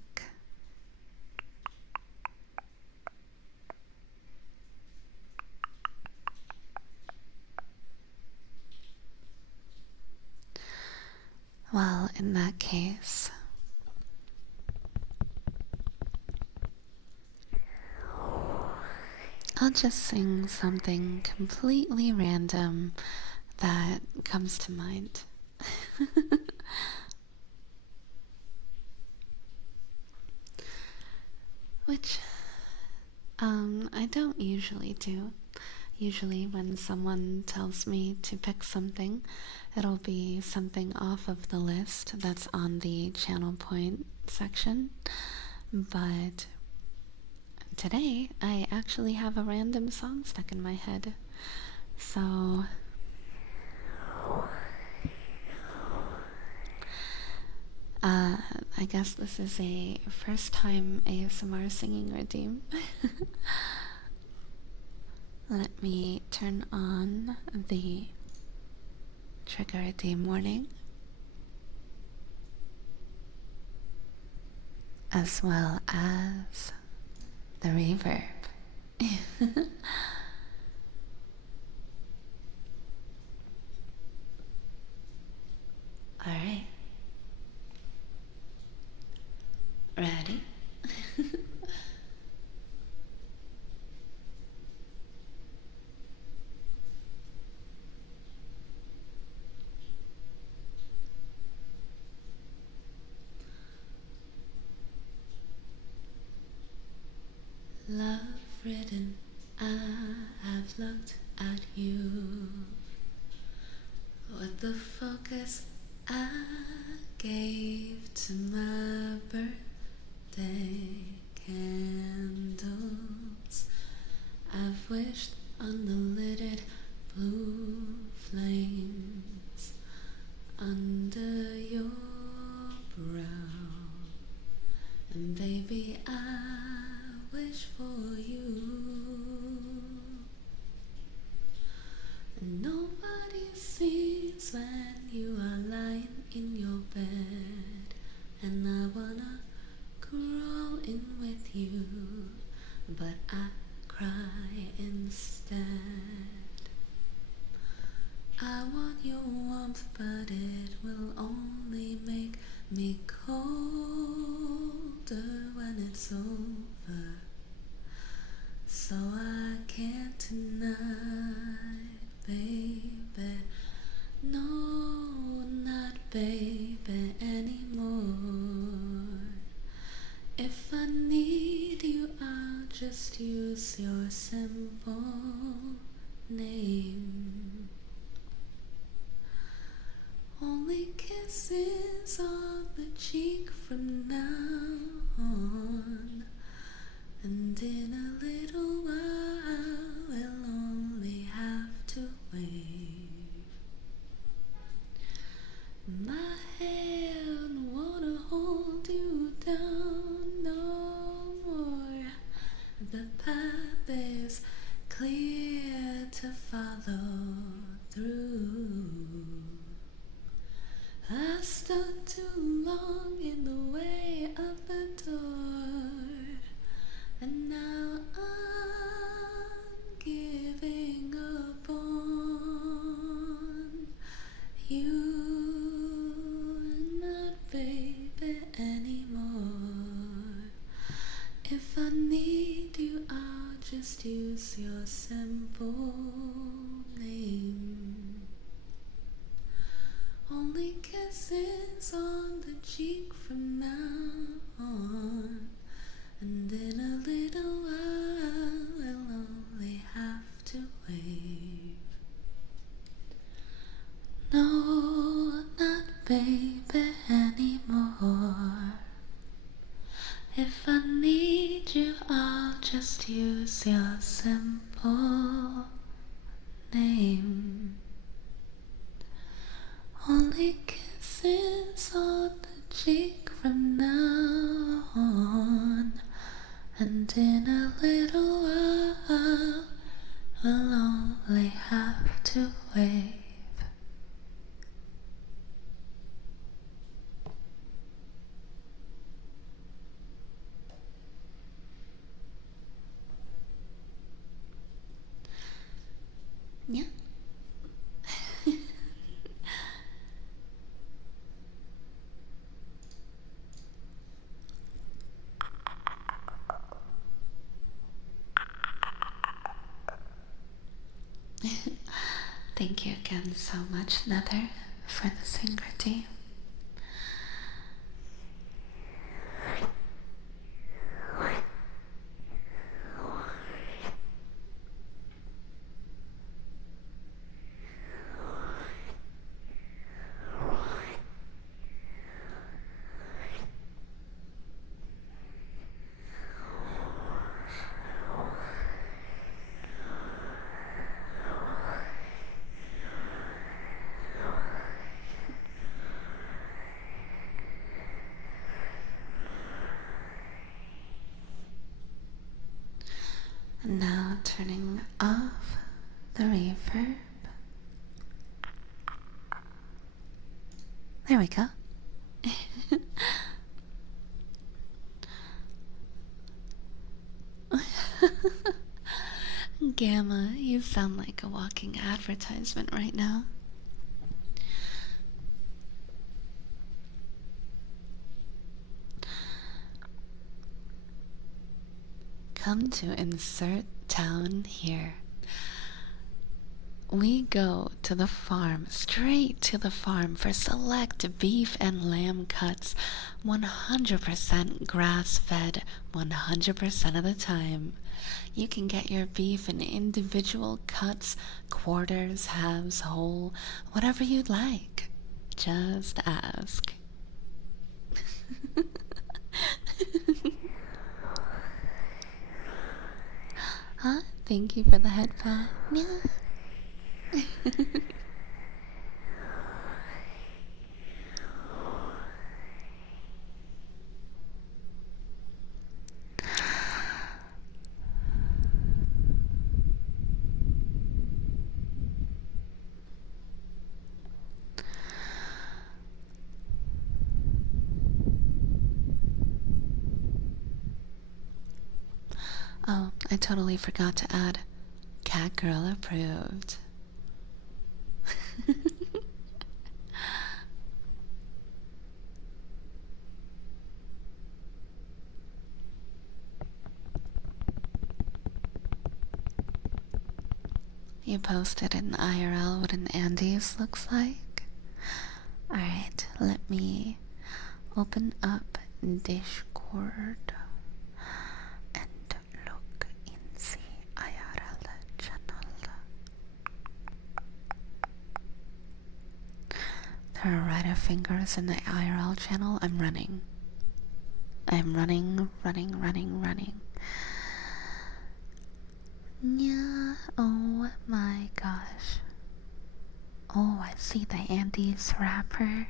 Well, in that case, I'll just sing something completely random that comes to mind. Which I don't usually do. Usually, when someone tells me to pick something, it'll be something off of the list that's on the channel point section. But today, I actually have a random song stuck in my head. So, I guess this is a first time ASMR singing redeem. Let me turn on the trigger redeem warning, as well as the reverb. Alright, ready? Love ridden, I have looked at you with the focus I gave to my birthday candles. I've wished on the lidded blue flames under your brow. And baby, I wish for you. And nobody sees when you are lying in your bed. And I wanna crawl in with you, but I cry instead. I want your warmth, but it will only make me colder when it's over. So I can't tonight, baby. No, not baby anymore. If I need you, I'll just use your simple name. Only kisses on the cheek from now on, and in a little while we'll only have to wave. My hand wanna hold you down no more. The path is clear to follow through. I stood too long in the way of the door, and now I'm giving up on you. Not baby anymore. If I need you, I'll just use your simple name. Only kisses on the cheek from now on, and in a little while we'll only have to wave. No, not baby anymore. If I need you, I'll just use your simple name. Only kisses on the cheek from now on, and in a little while we'll only have to wave. Yeah. Thank you again so much, Nether, for the synchrony. And now turning off the reverb. There we go. Gamma, you sound like a walking advertisement right now. Come to insert town here. We go to the farm, straight to the farm for select beef and lamb cuts, 100% grass-fed, 100% of the time. You can get your beef in individual cuts, quarters, halves, whole, whatever you'd like. Just ask. Huh? Thank you for the head paw. Yeah. Oh, I totally forgot to add Cat Girl approved. You posted in IRL what an Andes looks like? Alright, let me open up Discord and look in the IRL channel. There are writer fingers in the IRL channel. I'm running. I'm running. Yeah, oh my gosh. Oh, I see the Andes wrapper,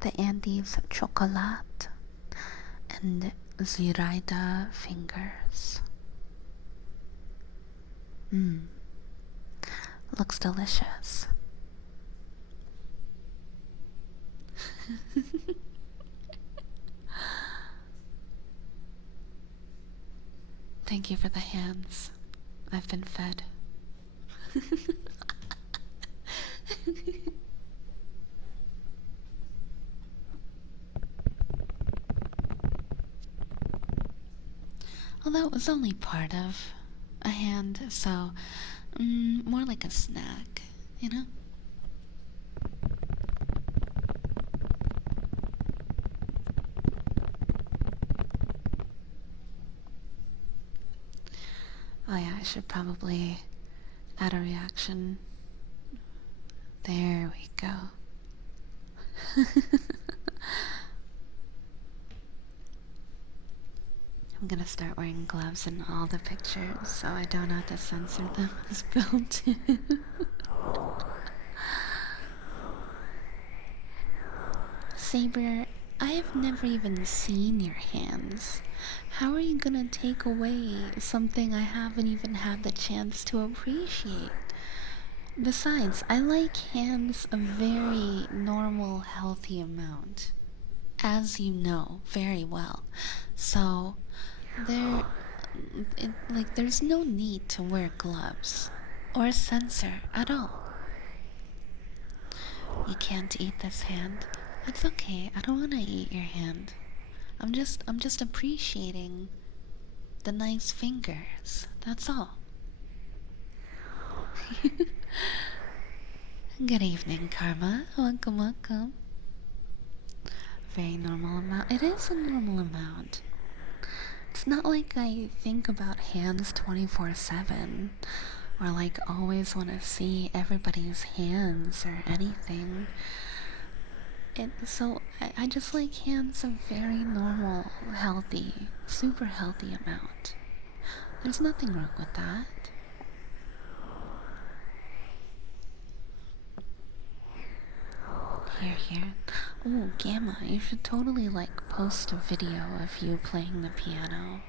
the Andes chocolate, and Ziraida fingers. Looks delicious. Thank you for the hands. I've been fed. Although it was only part of a hand, so more like a snack, you know? Oh yeah, I should probably add a reaction. There we go. I'm gonna start wearing gloves in all the pictures so I don't have to censor them as built in. Saber, I've never even seen your hands. How are you gonna take away something I haven't even had the chance to appreciate? Besides, I like hands a very normal, healthy amount, as you know very well. So, there's no need to wear gloves or censor at all. You can't eat this hand. It's okay. I don't want to eat your hand. I'm just appreciating the nice fingers. That's all. Good evening, Karma. Welcome, welcome. Very normal amount. It is a normal amount. It's not like I think about hands 24/7 or like always want to see everybody's hands or anything. I just like hands a very normal, healthy, super healthy amount. There's nothing wrong with that. Here. Oh, Gamma, you should totally like post a video of you playing the piano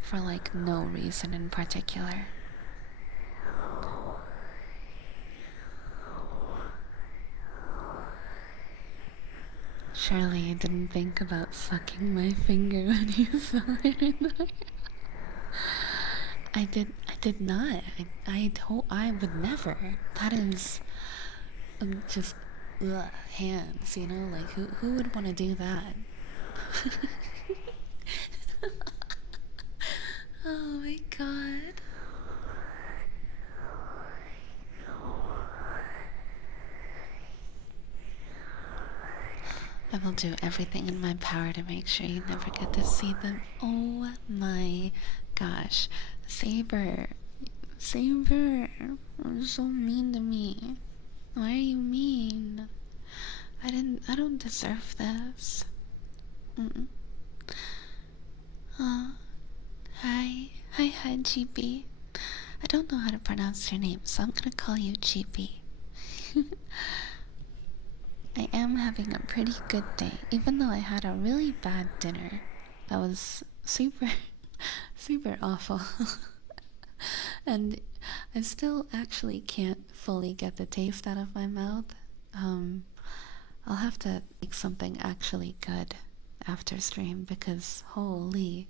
for like no reason in particular. Surely you didn't think about sucking my finger when you saw it in there. I did not. I would never. That is just hands, you know? Like who would want to do that? Oh my god. I will do everything in my power to make sure you never get to see them. Oh my gosh. Saber. Saber. You're so mean to me. Why are you mean? I don't deserve this. Mm-mm. Hi. Hi, GB. I don't know how to pronounce your name, so I'm gonna call you GB. I am having a pretty good day, even though I had a really bad dinner. That was super, super awful. And I still actually can't fully get the taste out of my mouth. I'll have to make something actually good after stream because holy,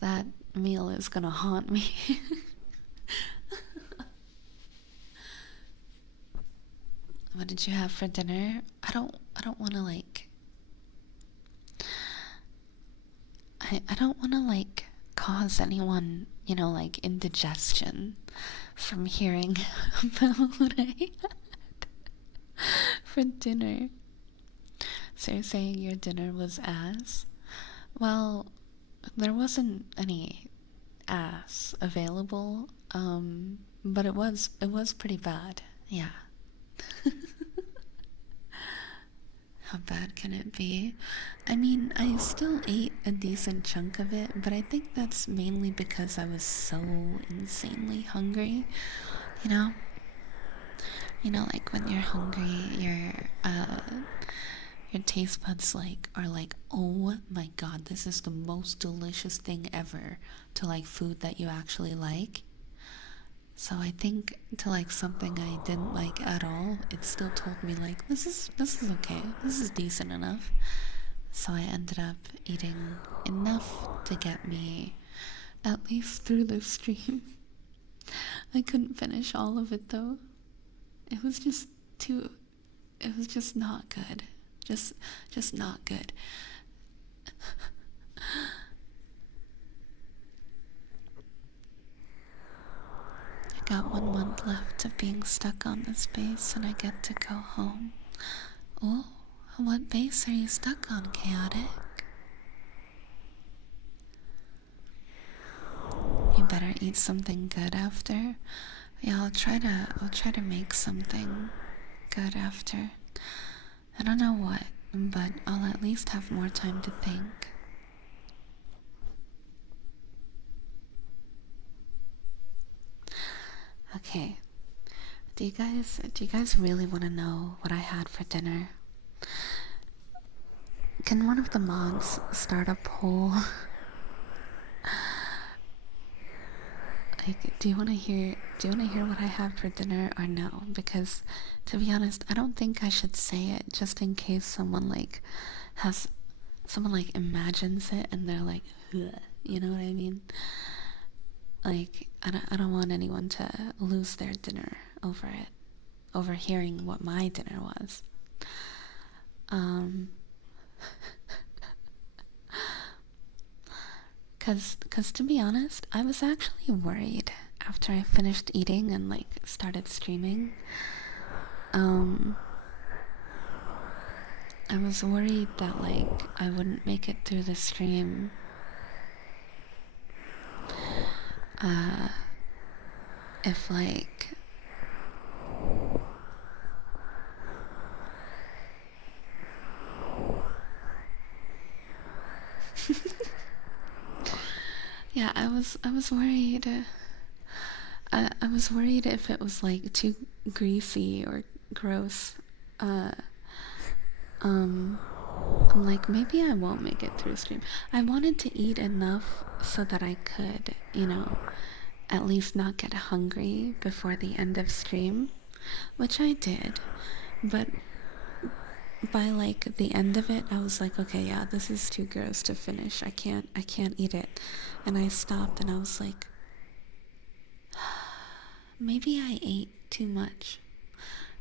that meal is gonna haunt me. What did you have for dinner? I don't want to like I don't want to like cause anyone, you know, like indigestion from hearing about what I had for dinner. So you're saying your dinner was ass? Well, there wasn't any ass available, but it was pretty bad. Yeah. How bad can it be? I mean, I still ate a decent chunk of it, but I think that's mainly because I was so insanely hungry, you know? You know, like when you're hungry, your taste buds like are like, oh my god, this is the most delicious thing ever to like food that you actually like. So I think to like something I didn't like at all, it still told me like this is okay. This is decent enough. So I ended up eating enough to get me at least through the stream. I couldn't finish all of it though. It was just too it was just not good. Just not good. I got 1 month left of being stuck on this base and I get to go home. Oh, what base are you stuck on, Chaotic? You better eat something good after. Yeah, I'll try to make something good after. I don't know what, but I'll at least have more time to think. Okay. Do you guys really want to know what I had for dinner? Can one of the mods start a poll? Like, do you want to hear what I had for dinner or no? Because to be honest, I don't think I should say it just in case someone like imagines it and they're like, ugh, you know what I mean? Like, I don't want anyone to lose their dinner over it, over hearing what my dinner was. Cause to be honest, I was actually worried after I finished eating and like started streaming, um, I was worried that like I wouldn't make it through the stream. If like yeah, I was worried. I was worried if it was like too greasy or gross. Uh, I'm like, maybe I won't make it through stream. I wanted to eat enough so that I could, at least not get hungry before the end of stream, which I did. But by like the end of it, I was like, okay, yeah, this is too gross to finish. I can't eat it. And I stopped and I was like, maybe I ate too much.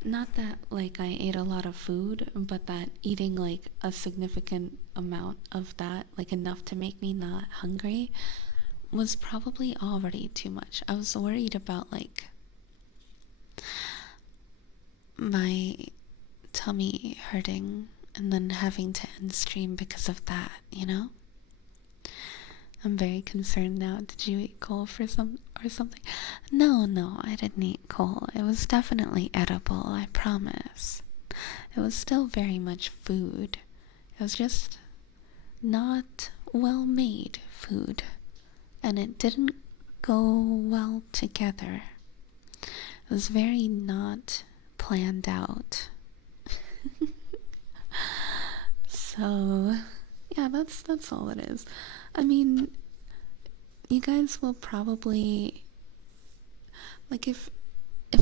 Not that like I ate a lot of food, but that eating like a significant amount of that, like enough to make me not hungry, was probably already too much. I was worried about like my tummy hurting and then having to end stream because of that. I'm very concerned now. Did you eat coal for something? No, I didn't eat coal. It was definitely edible, I promise. It was still very much food. It was just not well made food. And it didn't go well together. It was very not planned out. So, yeah, that's all it is. I mean, you guys will probably like if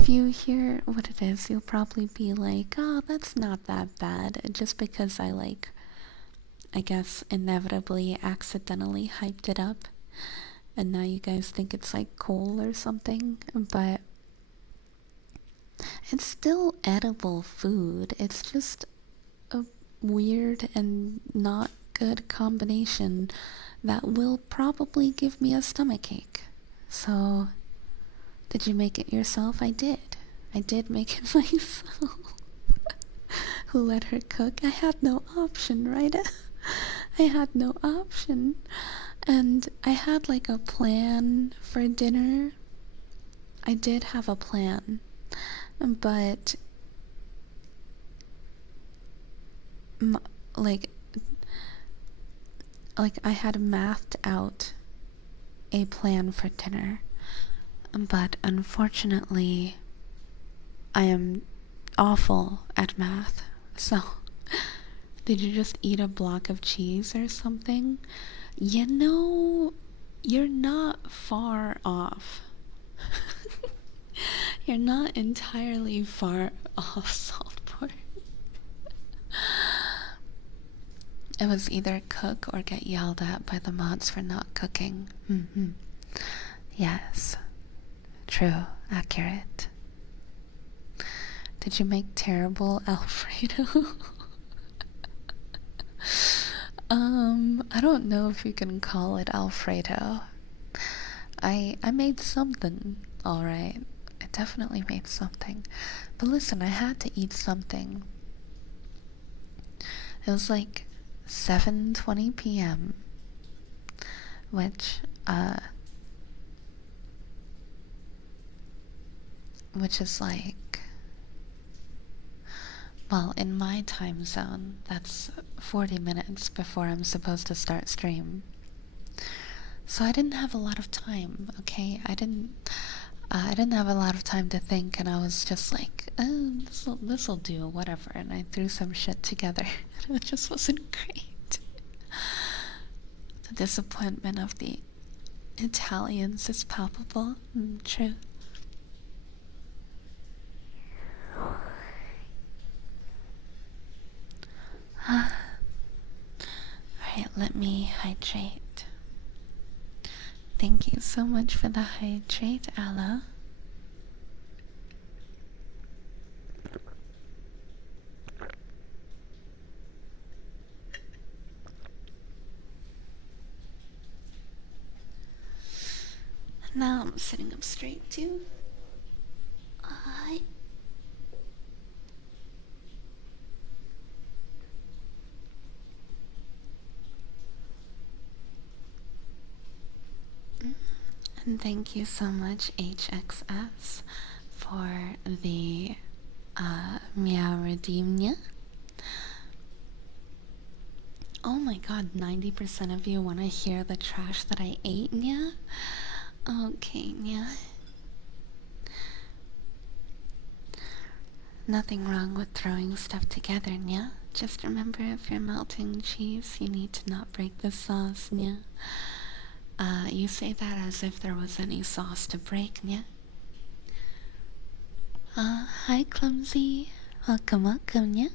you hear what it is, you'll probably be like, "Oh, that's not that bad." Just because I guess inevitably accidentally hyped it up and now you guys think it's like coal or something, but it's still edible food. It's just a weird and not good combination that will probably give me a stomachache. So, did you make it yourself? I did. I did make it myself. Who let her cook? I had no option, right? I had no option. And I had like a plan for dinner. I did have a plan, but like I had mathed out a plan for dinner, but unfortunately I am awful at math. So, did you just eat a block of cheese or something? You're not far off. You're not entirely far off, Saltport. It was either cook or get yelled at by the mods for not cooking. Mm-hmm. Yes. True. Accurate. Did you make terrible Alfredo? I don't know if you can call it Alfredo. I made something, alright. I definitely made something. But listen, I had to eat something. It was like 7:20 p.m. which is like, well, in my time zone, that's 40 minutes before I'm supposed to start stream. So I didn't have a lot of time, okay? I didn't have a lot of time to think, and I was just like, oh, this'll do, whatever. And I threw some shit together. It just wasn't great. The disappointment of the Italians is palpable. True. Alright, let me hydrate. Thank you so much for the hydrate, Aloe. Now I'm sitting up straight too. I. And thank you so much, HXS, for the meow redeemnya. Oh my god, 90% of you want to hear the trash that I ate, Nya? Okay, Nya. Nothing wrong with throwing stuff together, Nya. Just remember, if you're melting cheese, you need to not break the sauce, Nya. You say that as if there was any sauce to break, Nya. Hi, Clumsy. Welcome, welcome, Nya.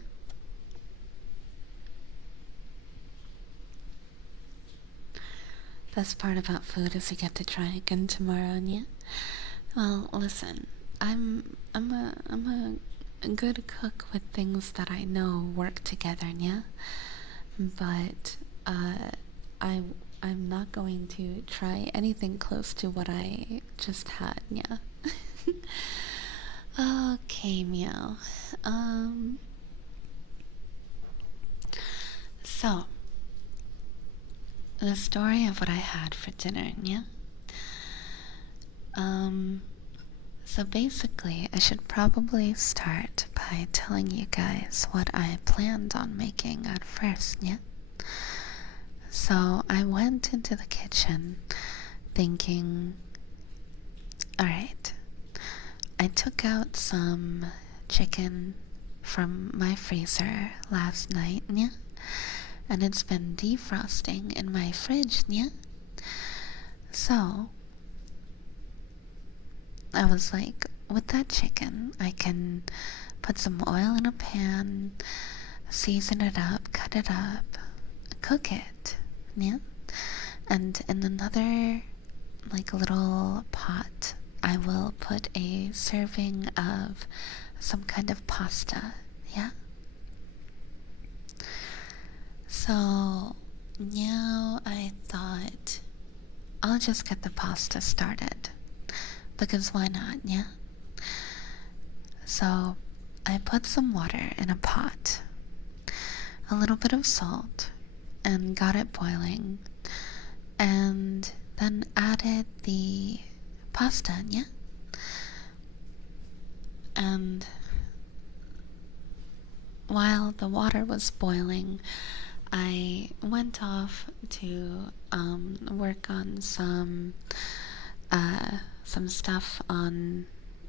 Best part about food is you get to try again tomorrow, Nya. Well, listen, I'm a good cook with things that I know work together, Nya. But I'm not going to try anything close to what I just had, Nya. Okay, meow. So the story of what I had for dinner, yeah? So basically, I should probably start by telling you guys what I planned on making at first, yeah? So I went into the kitchen thinking, alright, I took out some chicken from my freezer last night, yeah? And it's been defrosting in my fridge, yeah? So I was like, with that chicken, I can put some oil in a pan, season it up, cut it up, cook it, yeah? And in another, like, little pot, I will put a serving of some kind of pasta, yeah? So now I thought I'll just get the pasta started, because why not, yeah? So I put some water in a pot, a little bit of salt, and got it boiling, and then added the pasta, yeah? And while the water was boiling, I went off to work on some stuff on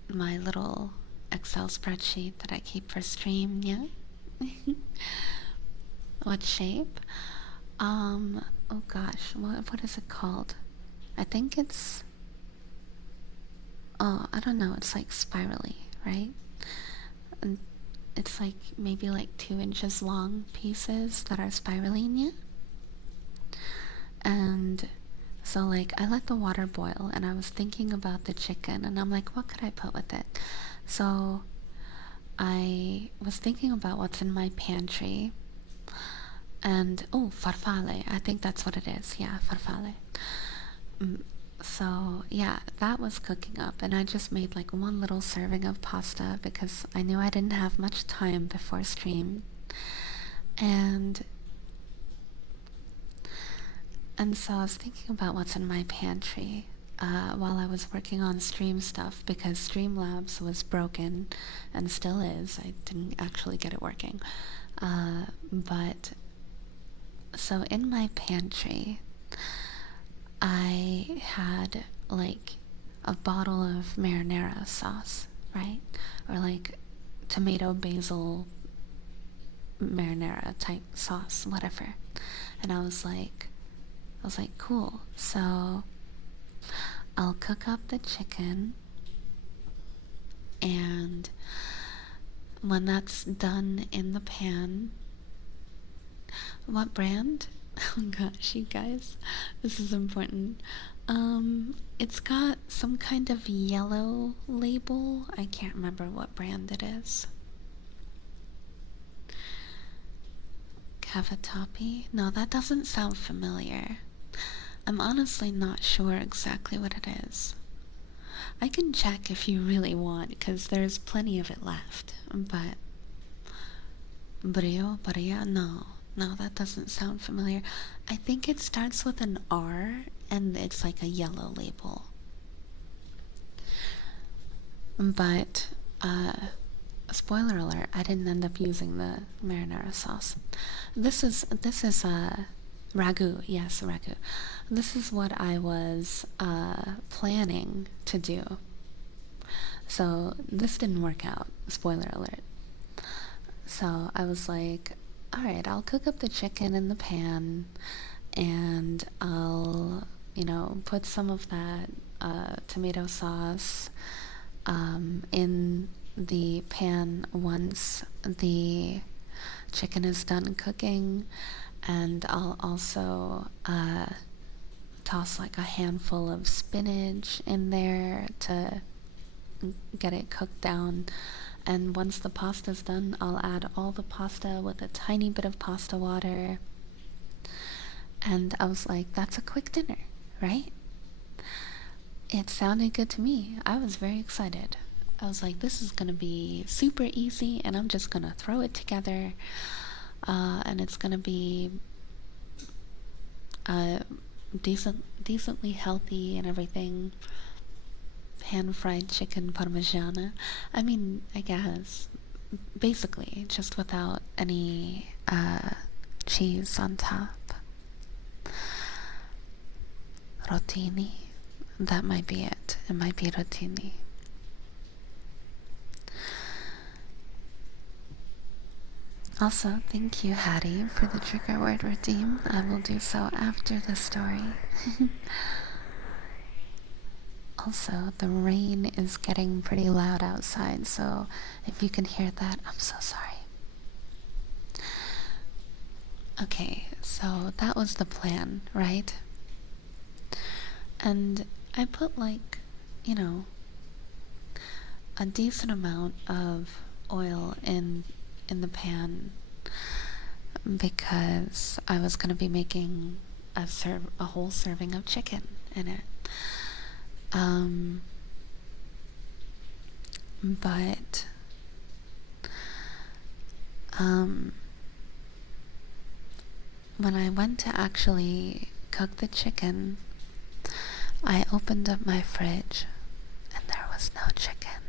my little Excel spreadsheet that I keep for stream, yeah? What shape? Oh gosh, what is it called? I think it's, oh, I don't know, it's like spirally, right? And it's like maybe like 2 inches long pieces that are spiraling, yeah? And so like I let the water boil and I was thinking about the chicken and I'm like, what could I put with it? So I was thinking about what's in my pantry, and oh, farfalle, I think that's what it is, yeah, farfalle. So yeah, that was cooking up, and I just made like one little serving of pasta because I knew I didn't have much time before stream. And so I was thinking about what's in my pantry while I was working on stream stuff, because Streamlabs was broken and still is. I didn't actually get it working. But so in my pantry, I had like a bottle of marinara sauce, right? Or like tomato basil marinara type sauce, whatever. And I was like, cool. So I'll cook up the chicken, and when that's done in the pan, what brand? Oh gosh, you guys, this is important. It's got some kind of yellow label. I can't remember what brand it is. Cavatappi? No, that doesn't sound familiar. I'm honestly not sure exactly what it is. I can check if you really want, because there's plenty of it left. But brio, bria, no. No, that doesn't sound familiar. I think it starts with an R, and it's like a yellow label. But, spoiler alert, I didn't end up using the marinara sauce. This is ragu, yes, ragu. This is what I was planning to do. So this didn't work out, spoiler alert. So I was like, alright, I'll cook up the chicken in the pan and I'll, put some of that tomato sauce in the pan once the chicken is done cooking, and I'll also toss like a handful of spinach in there to get it cooked down. And once the pasta's done, I'll add all the pasta with a tiny bit of pasta water. And I was like, that's a quick dinner, right? It sounded good to me. I was very excited. I was like, this is gonna be super easy, and I'm just gonna throw it together, and it's gonna be decently healthy and everything. Pan-fried chicken parmigiana. I mean, I guess basically just without any cheese on top. Rotini. That might be it. It might be rotini. Also, thank you, Hattie, for the trigger word redeem. I will do so after the story. Also, the rain is getting pretty loud outside, so if you can hear that, I'm so sorry. Okay, so that was the plan, right? And I put a decent amount of oil in the pan because I was going to be making a whole serving of chicken in it. But when I went to actually cook the chicken, I opened up my fridge and there was no chicken.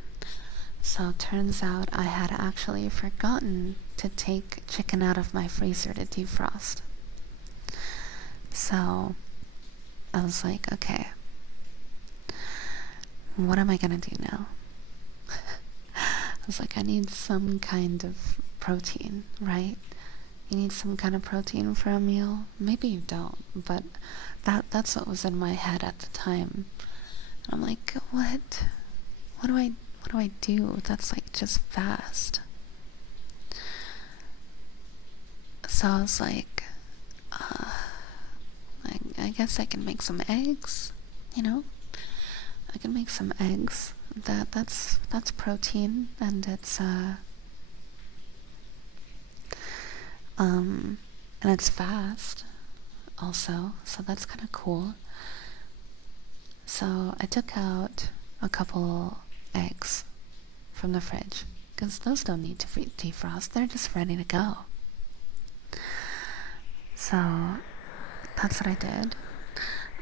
So turns out I had actually forgotten to take chicken out of my freezer to defrost. So I was like, okay, what am I gonna do now? I was like, I need some kind of protein, right? You need some kind of protein for a meal. Maybe you don't, but that's what was in my head at the time. And I'm like, what do I do that's like just fast? So I was like, I guess I can make some eggs, I can make some eggs. That's protein, and it's fast also, so that's kind of cool. So I took out a couple eggs from the fridge because those don't need to defrost, they're just ready to go. So that's what I did.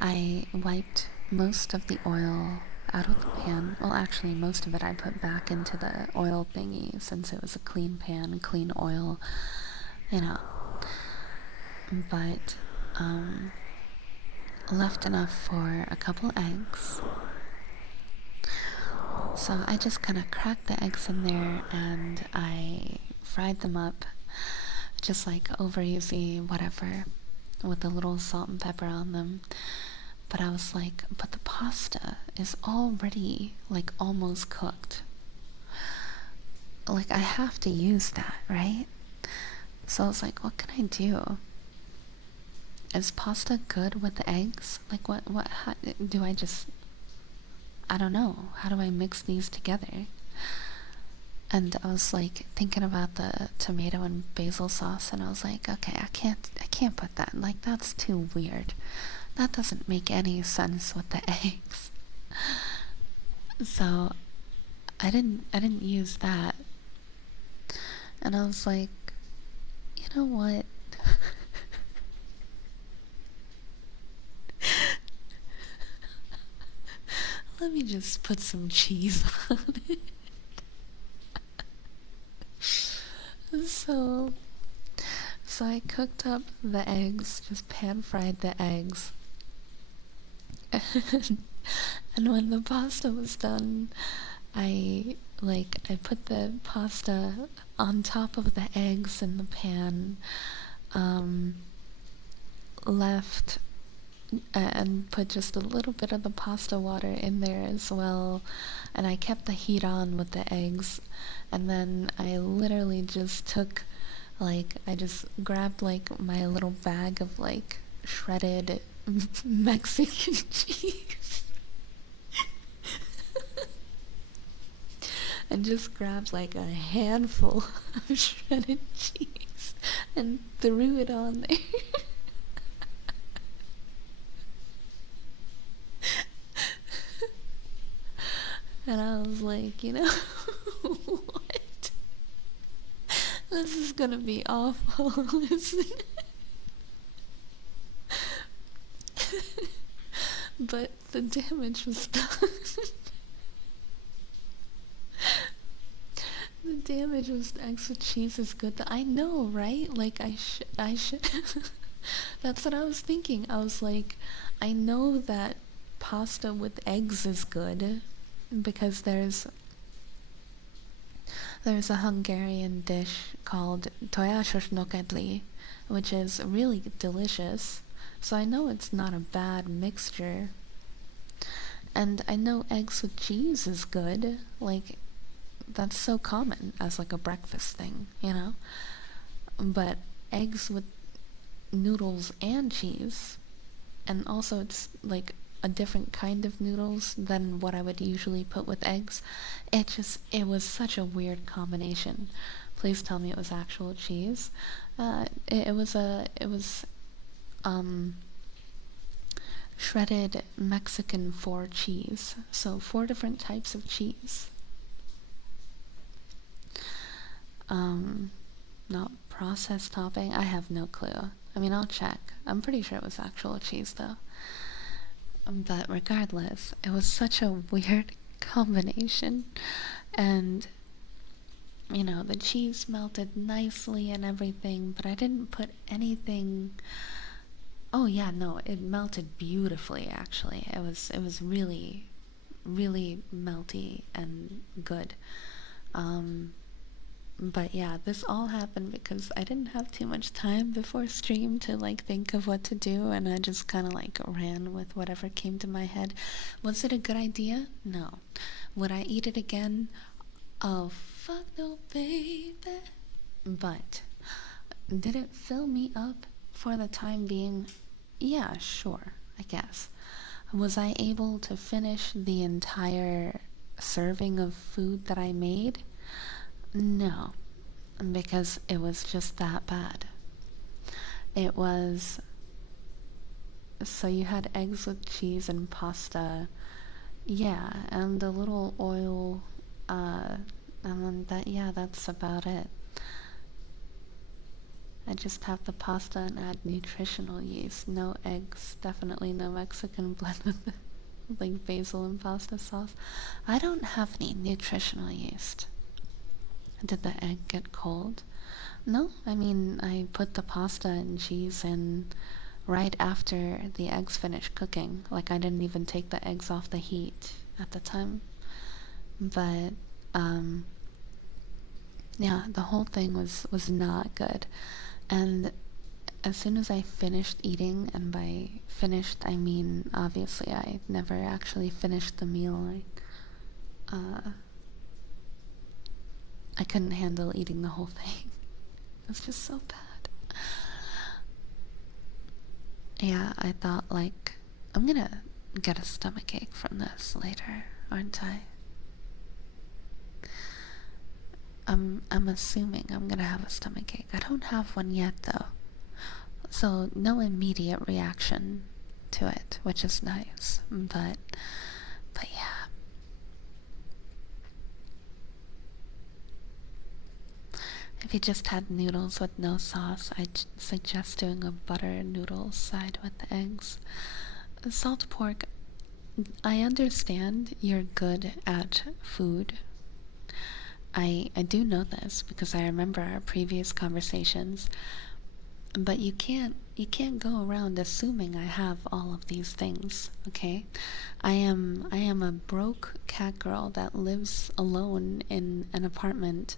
I wiped most of the oil out of the pan. Well, actually, most of it I put back into the oil thingy since it was a clean pan, clean oil, But left enough for a couple eggs. So I just kind of cracked the eggs in there and I fried them up just like over easy, whatever, with a little salt and pepper on them. But I was like, but the pasta is already like almost cooked. Like I have to use that, right? So I was like, what can I do? Is pasta good with the eggs? Like how, do I just, I don't know. How do I mix these together? And I was like thinking about the tomato and basil sauce, and I was like, okay, I can't put that. Like that's too weird. That doesn't make any sense with the eggs. So I didn't use that. And I was like, you know what? Let me just put some cheese on it. So so I cooked up the eggs, just pan fried the eggs. And when the pasta was done, I put the pasta on top of the eggs in the pan, um, left and put just a little bit of the pasta water in there as well, and I kept the heat on with the eggs, and then I literally just took, I just grabbed my little bag of shredded Mexican cheese and just grabbed a handful of shredded cheese and threw it on there. And I was like, you know what? This is gonna be awful, isn't it? But the damage was done. The damage was eggs with cheese is good. I know, right? I should. That's what I was thinking. I was like, I know that pasta with eggs is good because there's a Hungarian dish called tojásos nokedli, which is really delicious. So I know it's not a bad mixture. And I know eggs with cheese is good. That's so common as a breakfast thing, you know? But eggs with noodles and cheese, and also it's a different kind of noodles than what I would usually put with eggs. It was such a weird combination. Please tell me it was actual cheese. It was shredded Mexican four cheese. So 4 different types of cheese. Not processed topping. I have no clue. I mean, I'll check. I'm pretty sure it was actual cheese though. But regardless, it was such a weird combination. And, the cheese melted nicely and everything, but I didn't put anything. Oh yeah, no, it melted beautifully actually. It was really, really melty and good. But yeah, this all happened because I didn't have too much time before stream to think of what to do, and I just kind of ran with whatever came to my head. Was it a good idea? No. Would I eat it again? Oh, fuck no, baby. But did it fill me up for the time being? Yeah, sure, I guess. Was I able to finish the entire serving of food that I made? No, because it was just that bad. It was. So you had eggs with cheese and pasta. Yeah, and a little oil. And then yeah, that's about it. I just have the pasta and add nutritional yeast. No eggs. Definitely no Mexican blend with basil and pasta sauce. I don't have any nutritional yeast. Did the egg get cold? No, I mean, I put the pasta and cheese in right after the eggs finished cooking. I didn't even take the eggs off the heat at the time. But, yeah, the whole thing was not good. And as soon as I finished eating, and by finished I mean obviously I never actually finished the meal, I couldn't handle eating the whole thing. It was just so bad. Yeah, I thought I'm gonna get a stomachache from this later, aren't I? I'm assuming I'm gonna have a stomachache. I don't have one yet though. So no immediate reaction to it, which is nice. But yeah. If you just had noodles with no sauce, I'd suggest doing a butter noodle side with the eggs. Salt pork, I understand you're good at food. I do know this because I remember our previous conversations, but you can't go around assuming I have all of these things, okay? I am a broke cat girl that lives alone in an apartment.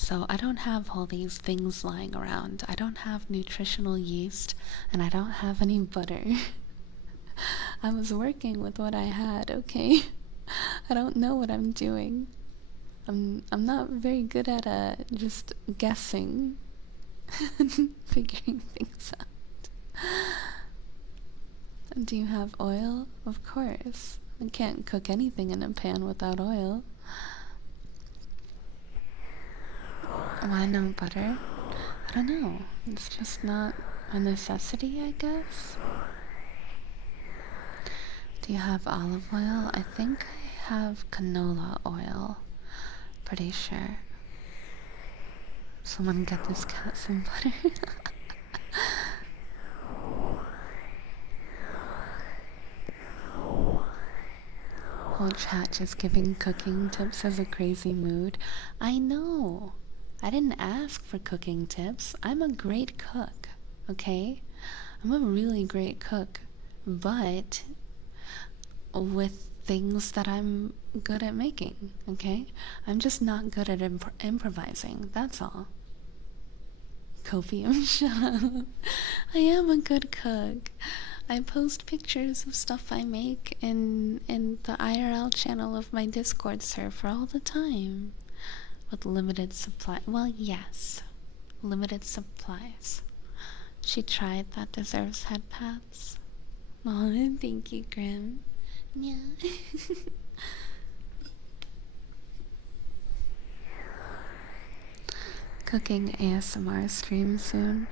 So I don't have all these things lying around. I don't have nutritional yeast and I don't have any butter. I was working with what I had, okay? I don't know what I'm doing. I'm not very good at just guessing and figuring things out. Do you have oil? Of course. I can't cook anything in a pan without oil. Why no butter? I don't know. It's just not a necessity, I guess. Do you have olive oil? I think I have canola oil. Pretty sure. Someone get this cat some butter. Whole chat just giving cooking tips as a crazy mood. I know. I didn't ask for cooking tips. I'm a great cook, okay? I'm a really great cook, but with things that I'm good at making, okay? I'm just not good at improvising, that's all. Copium, shut up. I am a good cook. I post pictures of stuff I make in the IRL channel of my Discord server all the time. With limited supply. Well, yes. Limited supplies. She tried, that deserves head pats. Oh, thank you, Grim. Yeah. Cooking ASMR stream soon.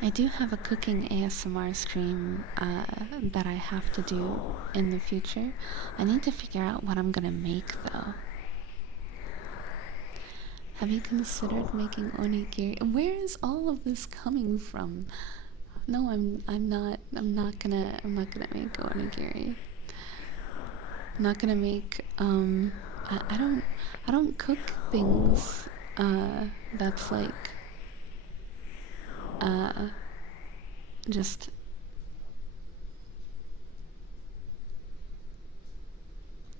I do have a cooking ASMR stream that I have to do in the future. I need to figure out what I'm gonna make though. Have you considered making onigiri? Where is all of this coming from? No, I'm not gonna make onigiri. I'm not gonna make I don't cook things that's like just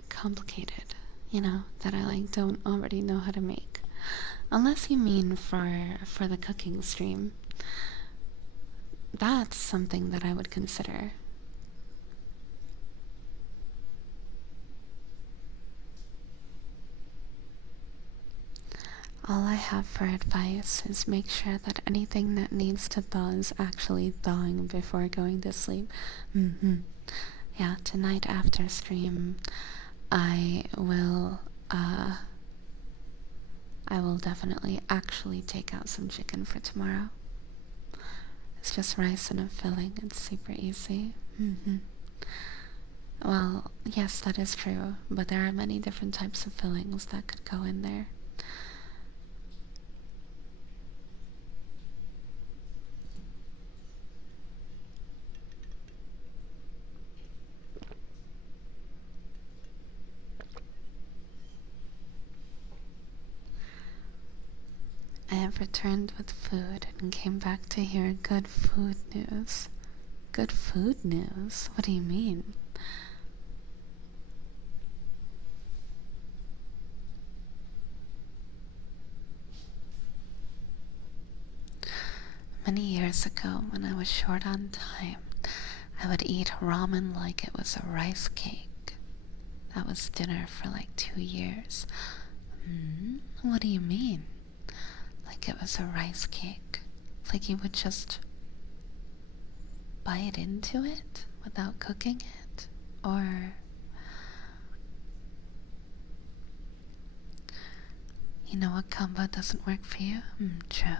complicated, that I like don't already know how to make. Unless you mean for the cooking stream. That's something that I would consider. All I have for advice is make sure that anything that needs to thaw is actually thawing before going to sleep. Yeah, tonight after stream, I will definitely actually take out some chicken for tomorrow. It's just rice and a filling. It's super easy. Well, yes, that is true, but there are many different types of fillings that could go in there. I have returned with food and came back to hear good food news. Good food news? What do you mean? Many years ago, when I was short on time, I would eat ramen like it was a rice cake. That was dinner for like 2 years. What do you mean? Like it was a rice cake? Like you would just bite into it without cooking it? Or you know what combo doesn't work for you? True.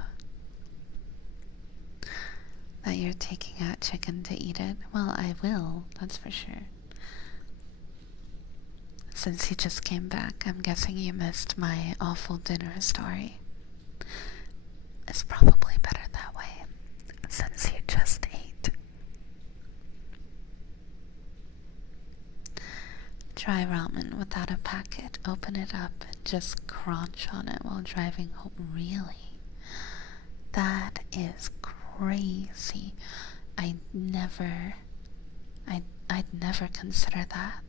That you're taking out chicken to eat it? Well, I will, that's for sure. Since you just came back, I'm guessing you missed my awful dinner story. It's probably better that way, since you just ate. Try ramen without a packet. Open it up and just crunch on it while driving home. Really? That is crazy. I'd never consider that.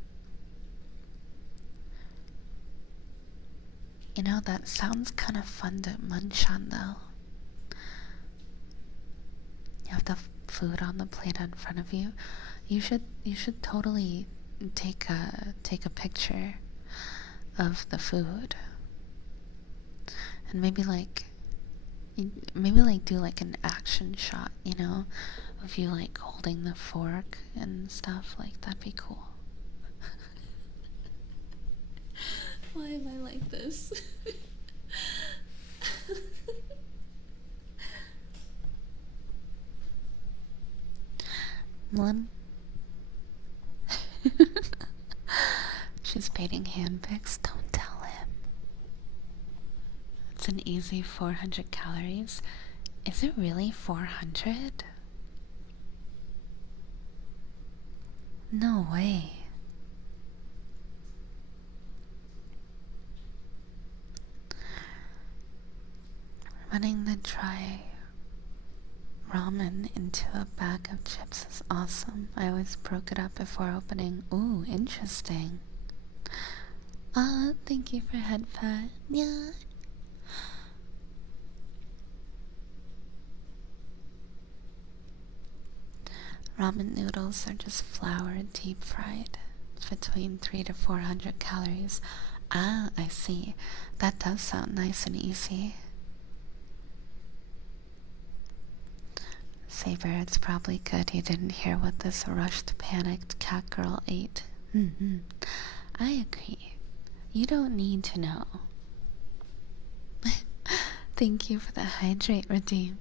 You know, that sounds kind of fun to munch on, though. You have the food on the plate in front of you. You should totally take a picture of the food, and maybe do like an action shot, you know, of you like holding the fork and stuff. Like, that'd be cool. Why am I like this? Mlim. She's painting handpics. Don't tell him. It's an easy 400 calories. Is it really 400? No way. Running the dry ramen into a bag of chips is awesome. I always broke it up before opening. Ooh, interesting. Thank you for head pat. Yeah. Ramen noodles are just flour deep fried. It's between 300 to 400 calories. Ah, I see. That does sound nice and easy. Saber, it's probably good you didn't hear what this rushed, panicked cat girl ate. I agree. You don't need to know. Thank you for the hydrate redeem.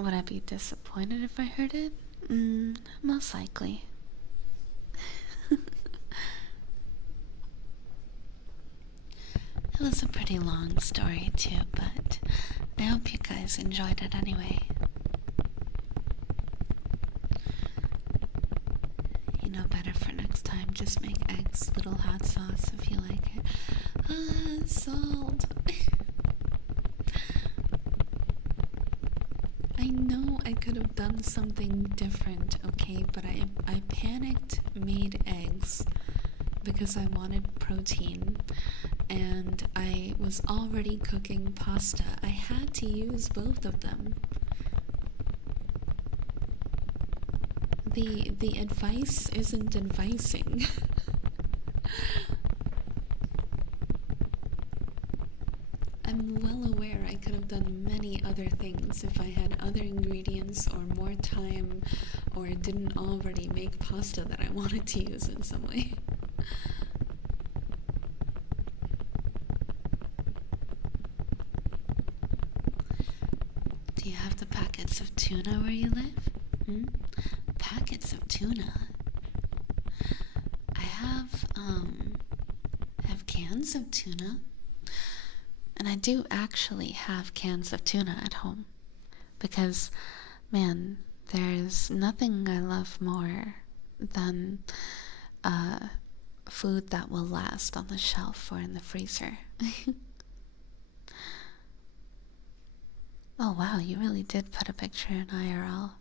Would I be disappointed if I heard it? Most likely. It was a pretty long story too, but I hope you guys enjoyed it anyway. You know better for next time. Just make eggs, little hot sauce if you like it. Salt. I know I could have done something different, okay, but I panicked, made eggs because I wanted protein, and I was already cooking pasta. I had to use both of them. The advice isn't advising. I'm well aware I could have done many other things if I had other ingredients or more time, or didn't already make pasta that I wanted to use in some way. Do you have the packets of tuna where you live? Packets of tuna? I have cans of tuna. And I do actually have cans of tuna at home. Because, man, there's nothing I love more than food that will last on the shelf or in the freezer. Oh wow, you really did put a picture in IRL.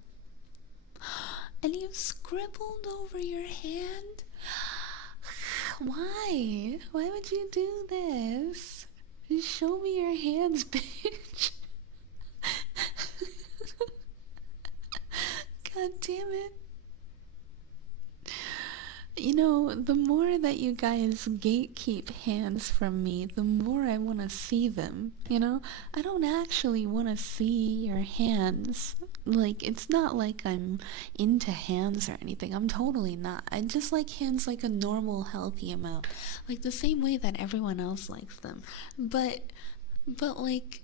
And you scribbled over your hand? Why? Why would you do this? Just show me your hands, bitch. God damn it. You know, the more that you guys gatekeep hands from me, the more I want to see them, you know? I don't actually want to see your hands. like, it's not like I'm into hands or anything. I'm totally not. I just like hands like a normal, healthy amount. Like the same way that everyone else likes them. But like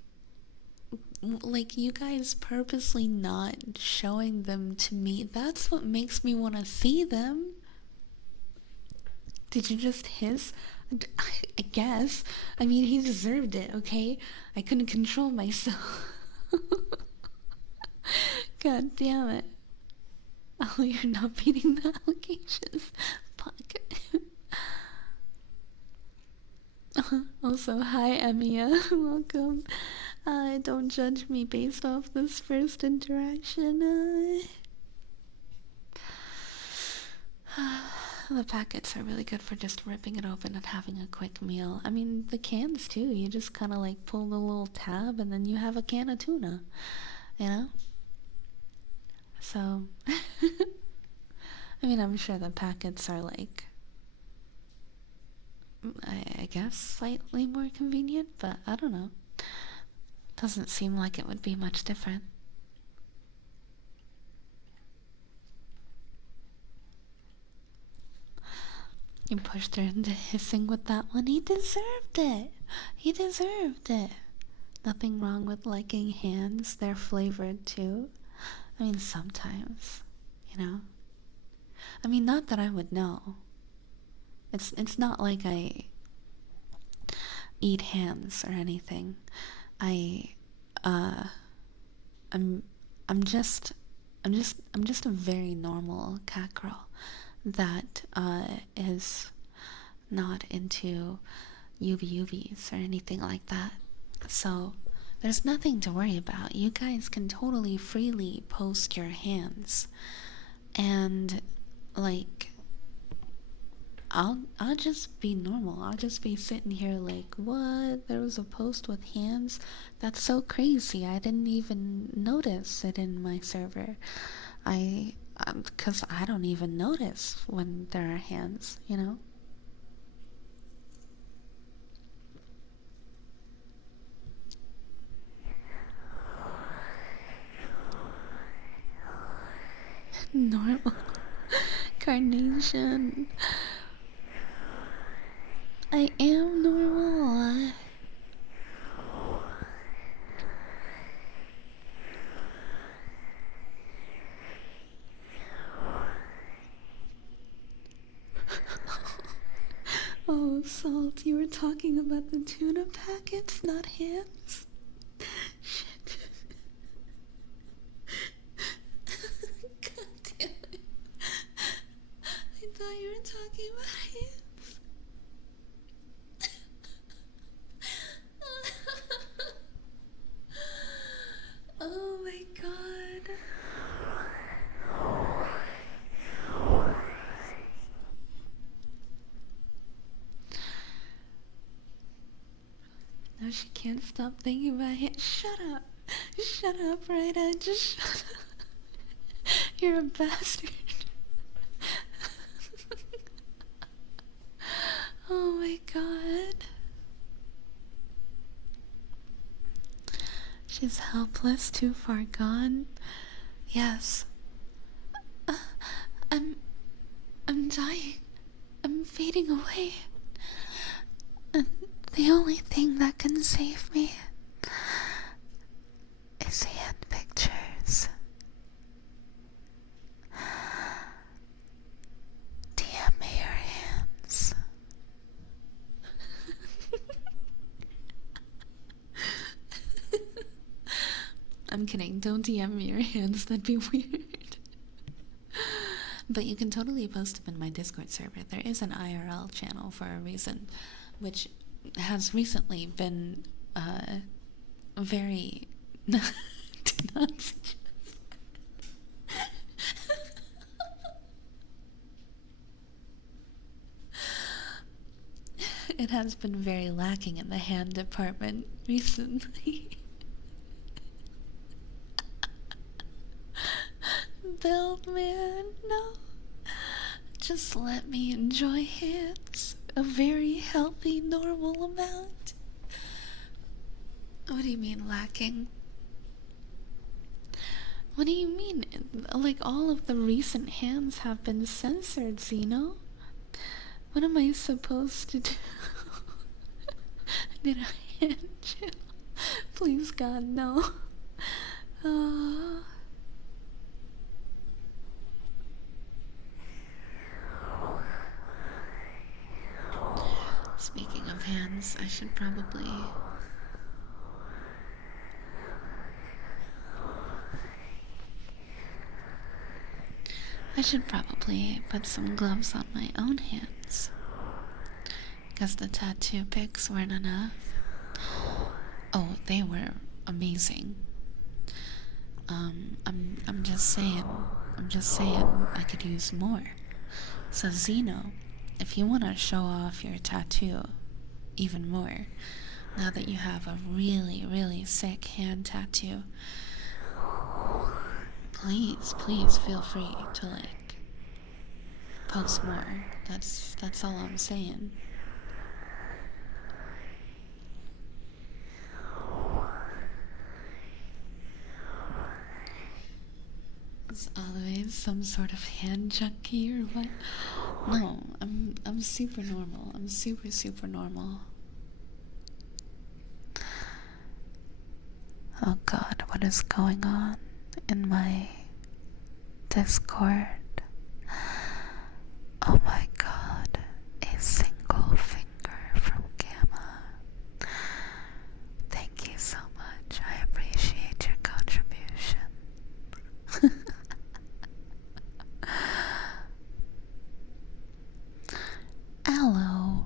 you guys purposely not showing them to me, that's what makes me want to see them. Did you just hiss? I guess. I mean, he deserved it, okay? I couldn't control myself. God damn it. Oh, you're not beating the allegations. Fuck. Also, hi, Emiya. Welcome. Don't judge me based off this first interaction. The packets are really good for just ripping it open and having a quick meal. I mean, the cans too. You just kind of like pull the little tab and then you have a can of tuna. You know? So, I mean, I'm sure the packets are like, I guess, slightly more convenient, but I don't know. Doesn't seem like it would be much different. You pushed her into hissing with that one. He deserved it. He deserved it. Nothing wrong with liking hands. They're flavored too. I mean, sometimes, you know? I mean, not that I would know. It's not like I eat hands or anything. I I'm I'm just I'm just a very normal cat girl that is not into UBs or anything like that. So there's nothing to worry about. You guys can totally freely post your hands. And like I'll just be normal. I'll just be sitting here like, what? There was a post with hands? That's so crazy. I didn't even notice it in my server. Because I don't even notice when there are hands, you know? Normal. Carnation. I am normal. Oh, Salt, you were talking about the tuna packets, not hands? Shit. God damn it. I thought you were talking about hands. Oh my god. Now she can't stop thinking about hands. Shut up. Shut up, Ryda. Just shut up. You're a bastard. Oh my god. She's helpless, too far gone. Yes. Uh, I'm I'm dying. I'm fading away. And the only thing that can save me is hand pictures. DM me your hands. I'm kidding. Don't DM me your hands. That'd be weird. But you can totally post them in my Discord server. There is an IRL channel for a reason, which has recently been very denunciative. It has been very lacking in the hand department recently. Build, man, no. Just let me enjoy hands. A very healthy, normal amount. What do you mean lacking? What do you mean? Like, all of the recent hands have been censored, Zeno? What am I supposed to do? Did I hand you? Please, God, no. Uh... Speaking of hands, I should probably... put some gloves on my own hands. Because the tattoo pics weren't enough. Oh, they were amazing. I'm just saying I could use more. So Zeno, if you want to show off your tattoo even more, now that you have a really, really sick hand tattoo, please feel free to, like, post more. That's all I'm saying. Is Aluei some sort of hand junkie or what? No, I'm super normal. I'm super normal. Oh God, what is going on in my Discord? Oh my God, a single finger from Gamma. Thank you so much. I appreciate your contribution. Aloe,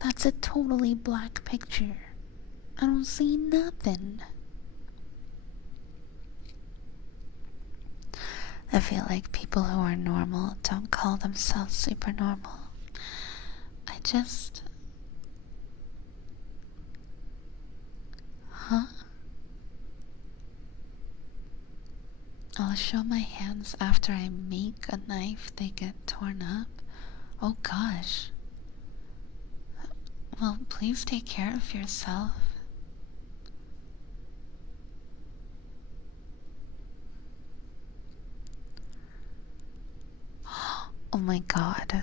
that's a totally black picture. I don't see nothing. I feel like people who are normal don't call themselves super normal. I just... Huh? I'll show my hands after I make a knife they get torn up. Oh gosh. Well, please take care of yourself. Oh my God.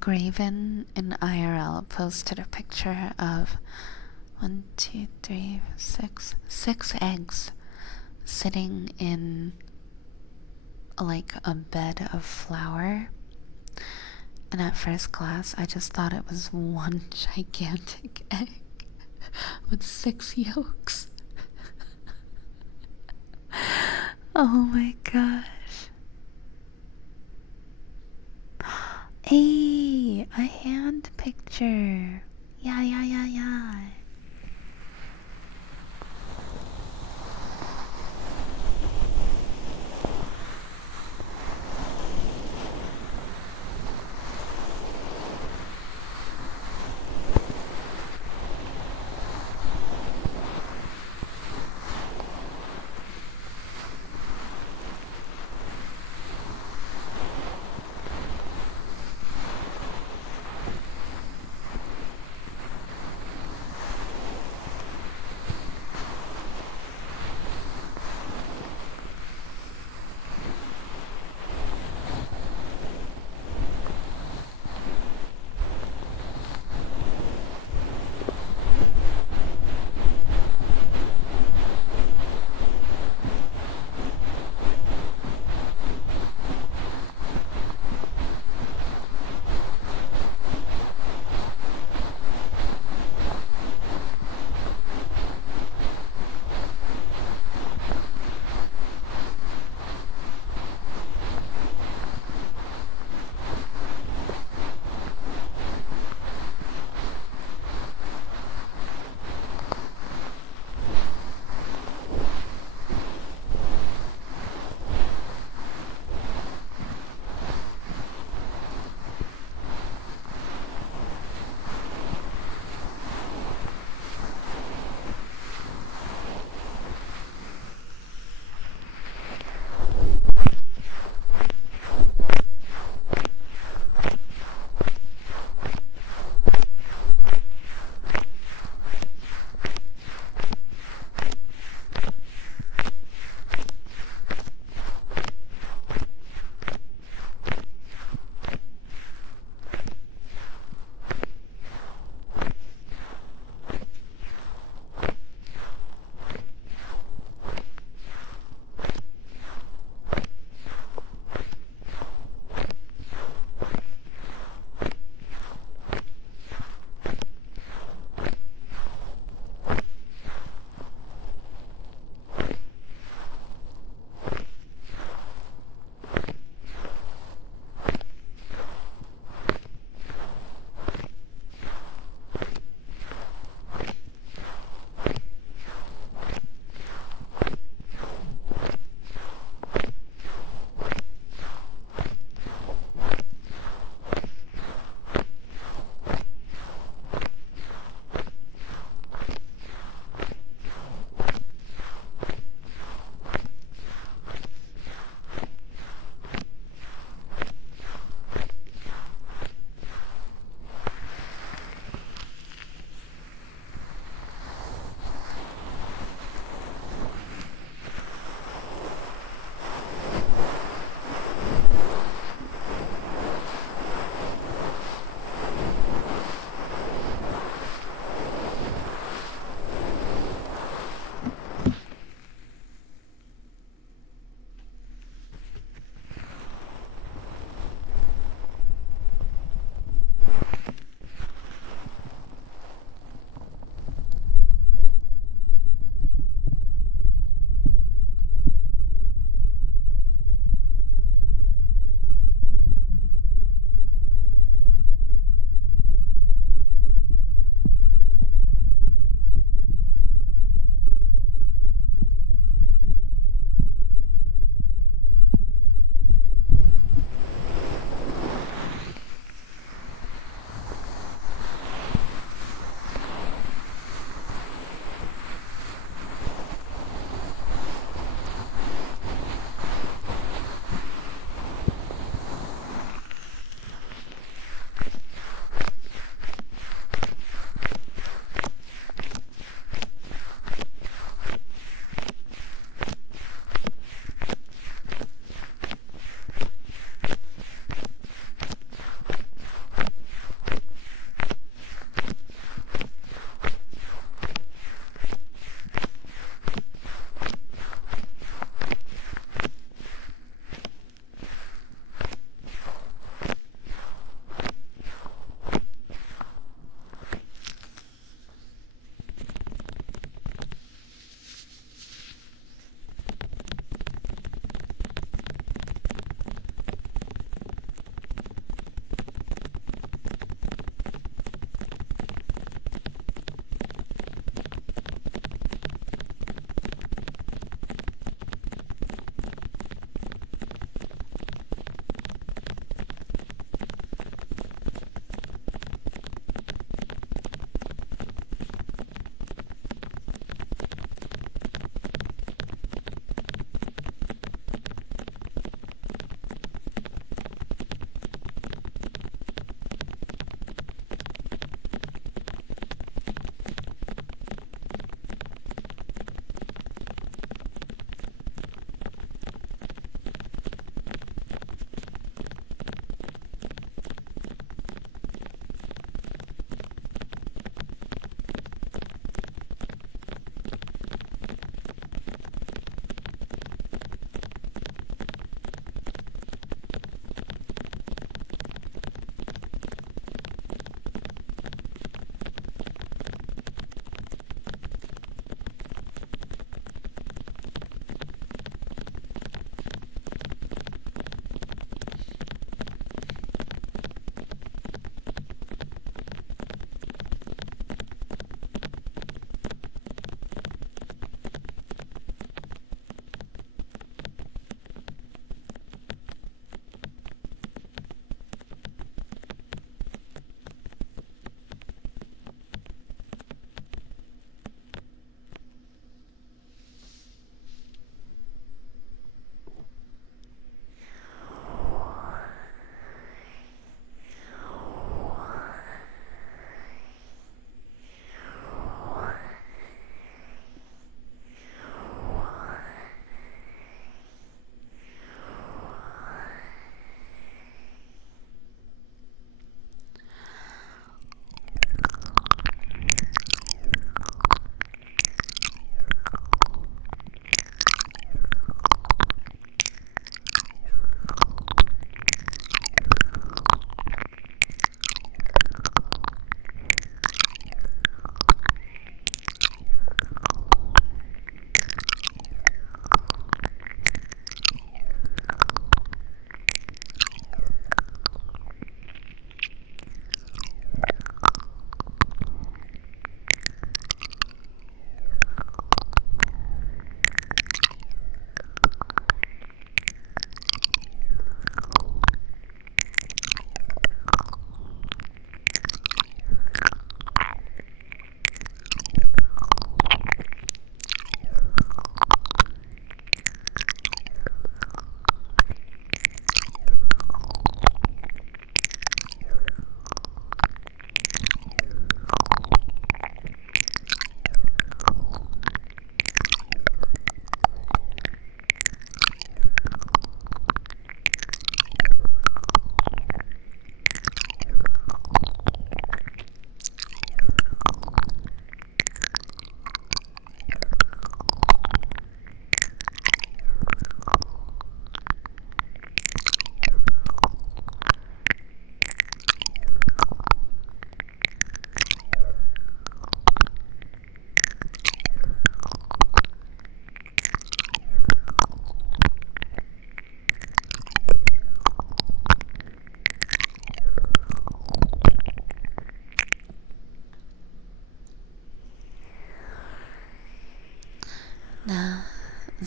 Graven in IRL posted a picture of 1, 2, 3, 6 eggs sitting in like a bed of flour. And at first glance, I just thought it was one gigantic egg with 6 yolks. Oh my gosh. Hey, a hand picture. Yeah.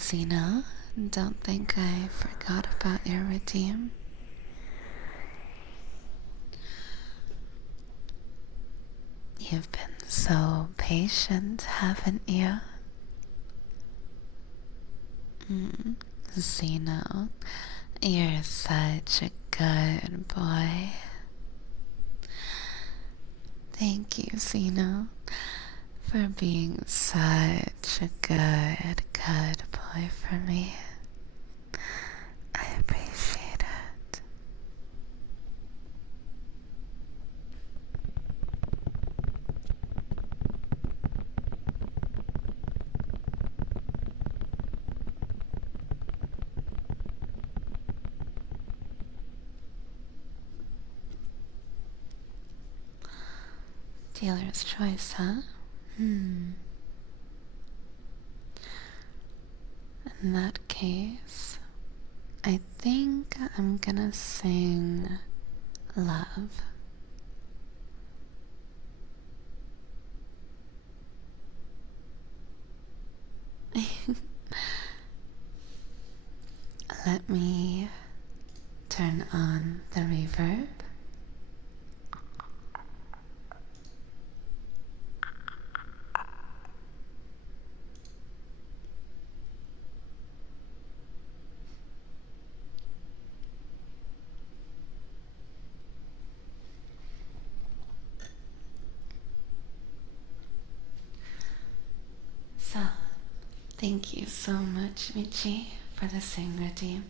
Zeno, don't think I forgot about your redeem. You've been so patient, haven't you? Zeno, you're such a good boy. Thank you, Zeno, for being such a good boy for me. I appreciate it. Dealer's choice, huh? In that case, I think I'm gonna sing Love. Let me turn on the reverb. So, thank you so much, Michi, for the sing redeem.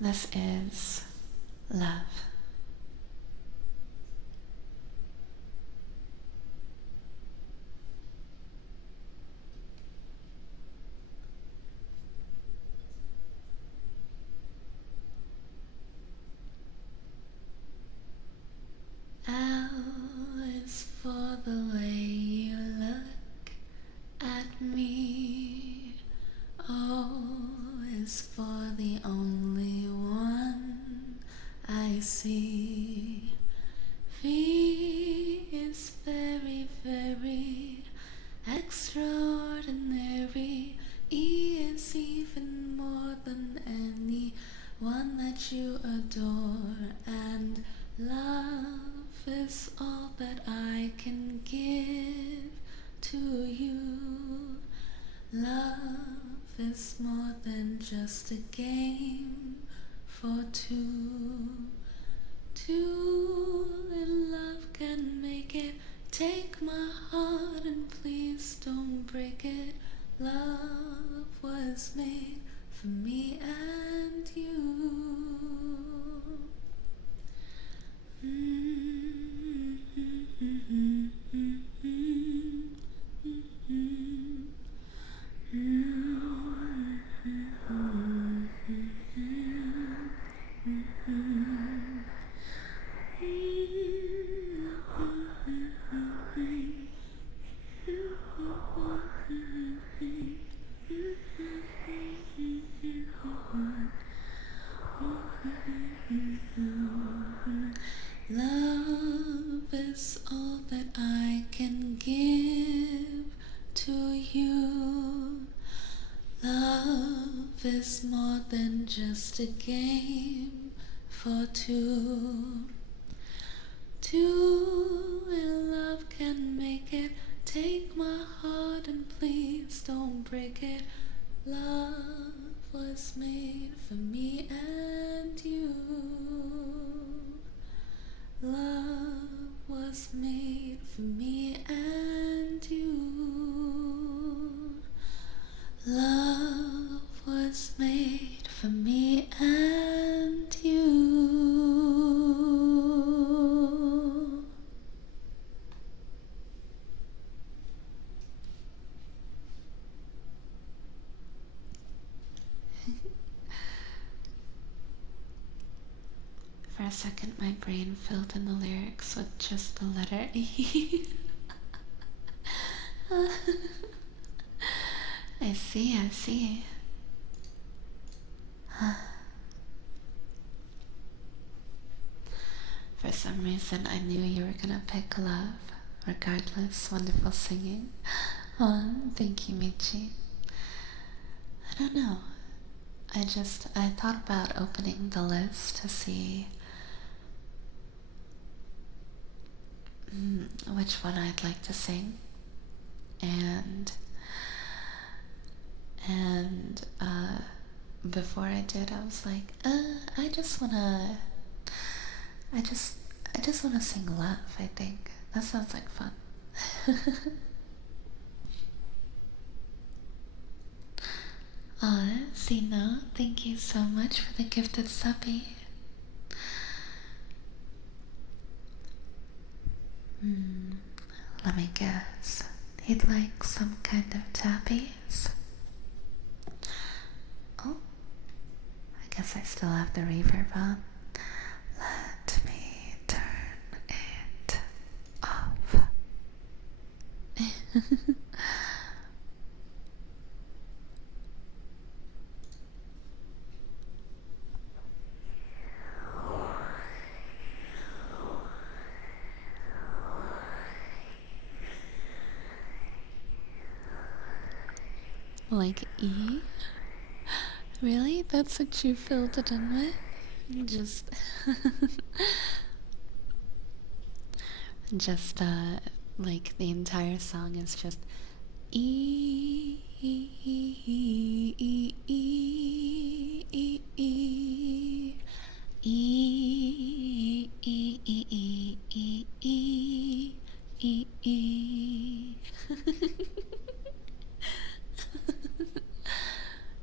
This is Love. L is for the way you look at me. O is for the only one I see. V is very, very extraordinary. E is even more than any one that you adore. And love is all that I can give to you. Love is more than just a game for two. Two in love can make it. Take my heart and please don't break it. Love was made for me and you. Love is all that I can give to you. Love is more than just a game for two. Two in love can make it. Take my heart and please don't break it. Love was made for me and you. Love was made for me and you. Love was made for me and you. For a second, my brain filled in the lyrics with just the letter E. I see. For some reason, I knew you were gonna pick Love. Regardless, wonderful singing. Thank you, Michi. I don't know. I thought about opening the list to see which one I'd like to sing. And, and before I did, I was like, I just wanna, I just, I just wanna sing Love, I think. That sounds like fun. Sino, thank you so much for the gifted subby. Let me guess. He'd like some kind of tappies? Oh, I guess I still have the reverb on. Let me turn it off. Like E? Really? That's what you filled it in with? Just, like the entire song is just E, E, E, E, E, E, E, E, E, E, E, E, E, E, E.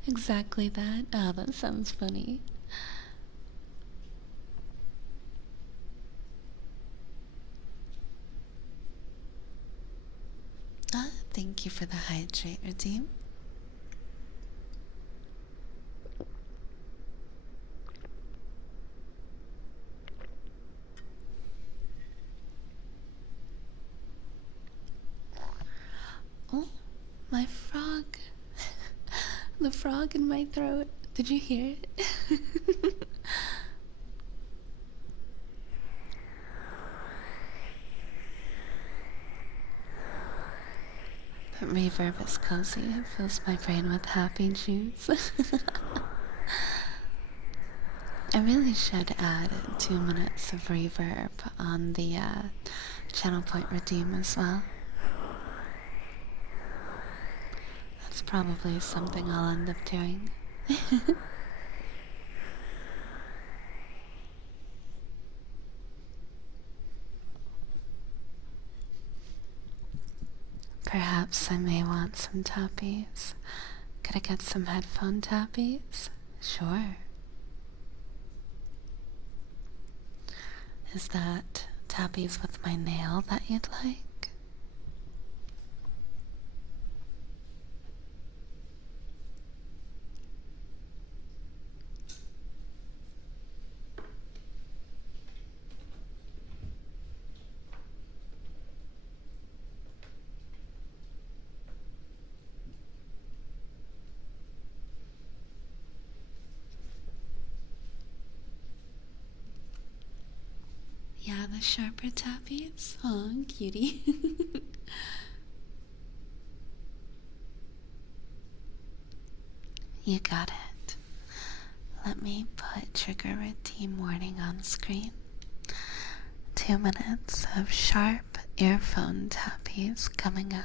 Exactly that. Oh, that sounds funny. Thank you for the hydrate redeem. Oh, my frog. The frog in my throat. Did you hear it? But reverb is cozy. It fills my brain with happy juice. I really should add 2 minutes of reverb on the channel point redeem as well. That's probably something I'll end up doing. Perhaps I may want some tappies. Could I get some headphone tappies? Sure. Is that tappies with my nail that you'd like? Yeah, the sharper tappies. Oh, cutie. You got it. Let me put trigger redeem warning on screen. 2 minutes of sharp earphone tappies coming up.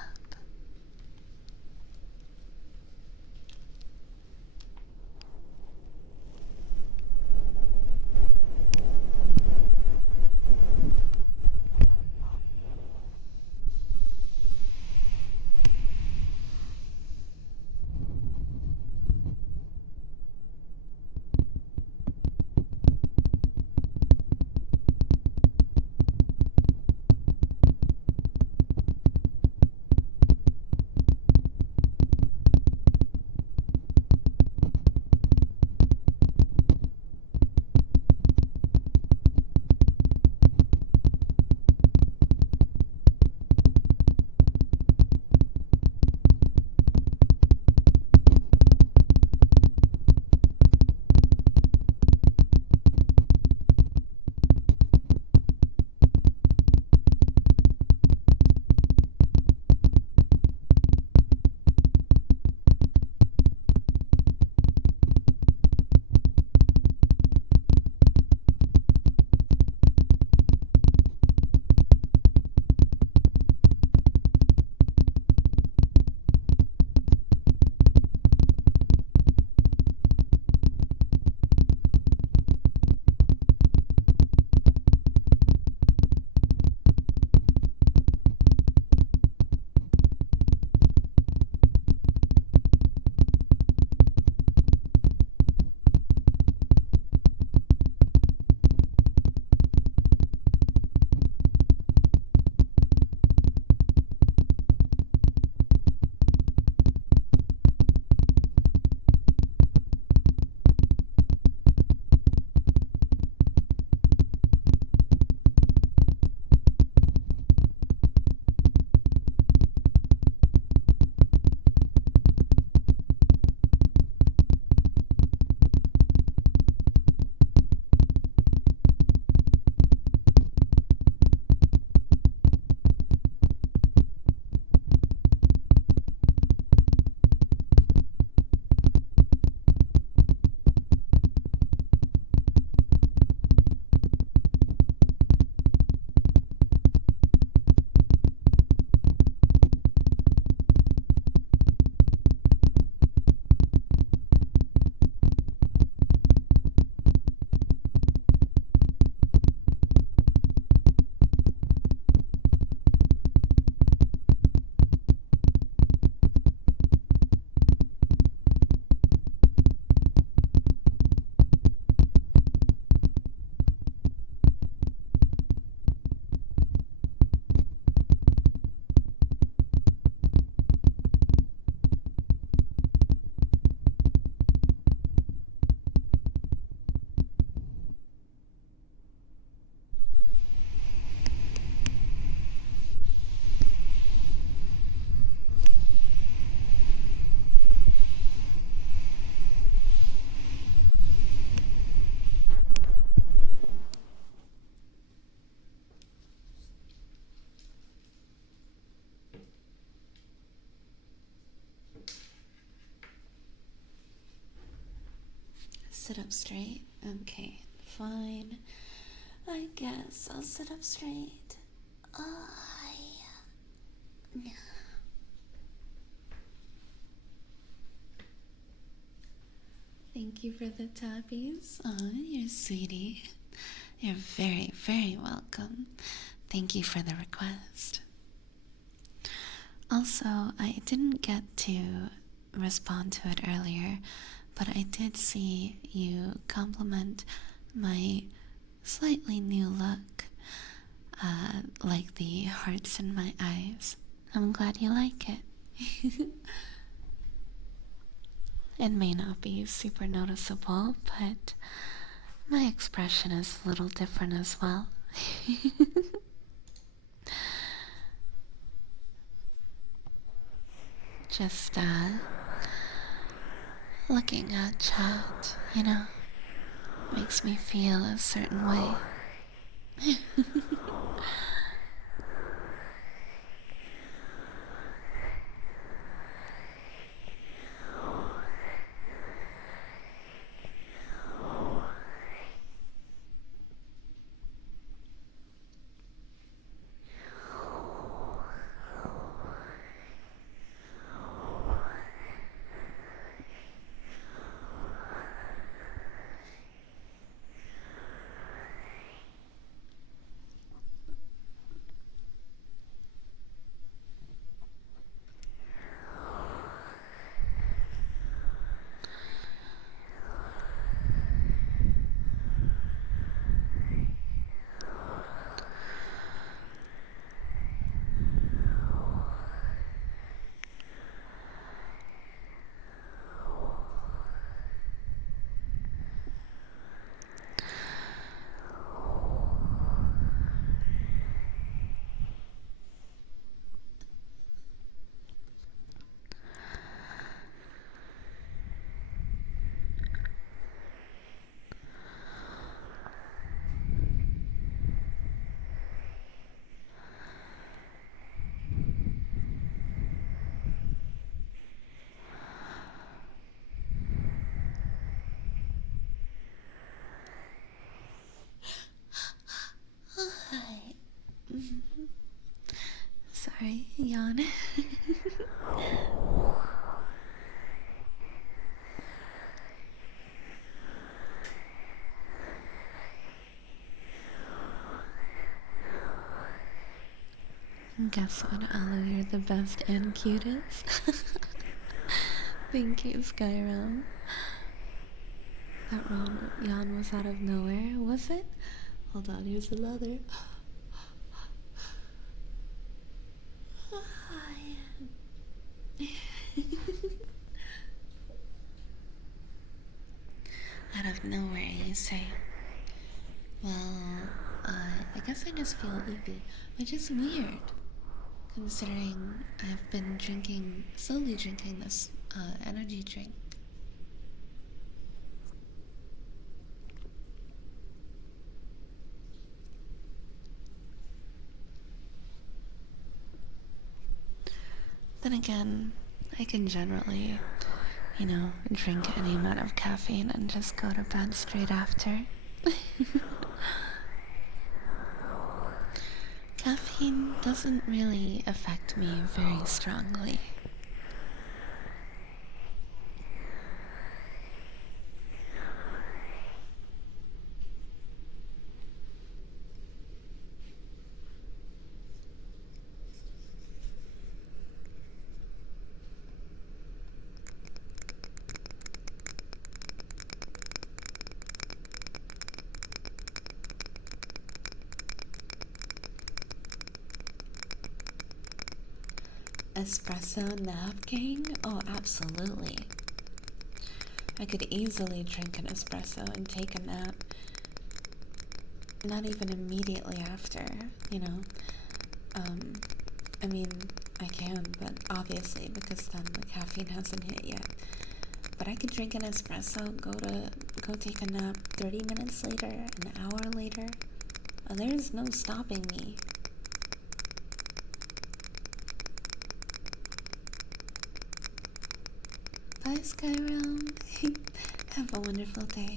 sit up straight? Okay, fine. I guess I'll sit up straight. Yeah. Thank you for the tappies. Oh, you're sweetie. You're very, very welcome. Thank you for the request. Also, I didn't get to respond to it earlier, but I did see you compliment my slightly new look, like the hearts in my eyes. I'm glad you like it. It may not be super noticeable, but my expression is a little different as well. Just, looking at chat, makes me feel a certain way. Oh, hi. Sorry, yawn. Guess what, Aluei, you're the best and cutest. Thank you, Skyrim. That yawn was out of nowhere, was it? Hold on, here's another. Out of nowhere, you say? Well, I guess I just feel loopy, which is weird, considering I've been slowly drinking this energy drink. Then again, I can generally, drink any amount of caffeine and just go to bed straight after. Caffeine doesn't really affect me very strongly. Espresso nap king? Oh, absolutely. I could easily drink an espresso and take a nap. Not even immediately after, I mean, I can, but obviously, because then the caffeine hasn't hit yet. But I could drink an espresso, go take a nap 30 minutes later, an hour later. There's no stopping me. Bye, Skyrim. Have a wonderful day.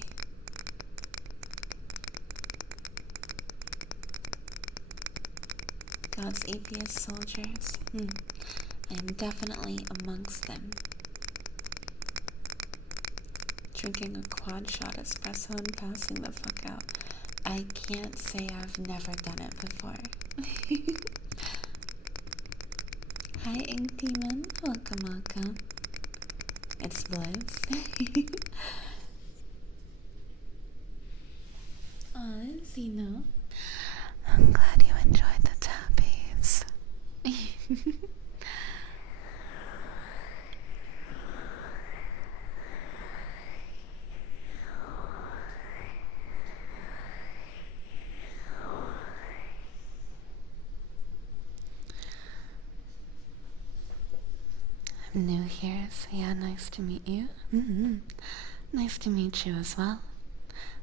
God's atheist soldiers. I am definitely amongst them. Drinking a quad shot espresso and passing the fuck out. I can't say I've never done it before. Hi, Ink Demon. Welcome. It's Bliss. Oh, Zeno. I'm glad you enjoyed the tappies. I'm new here, so yeah, nice to meet you. Nice to meet you as well.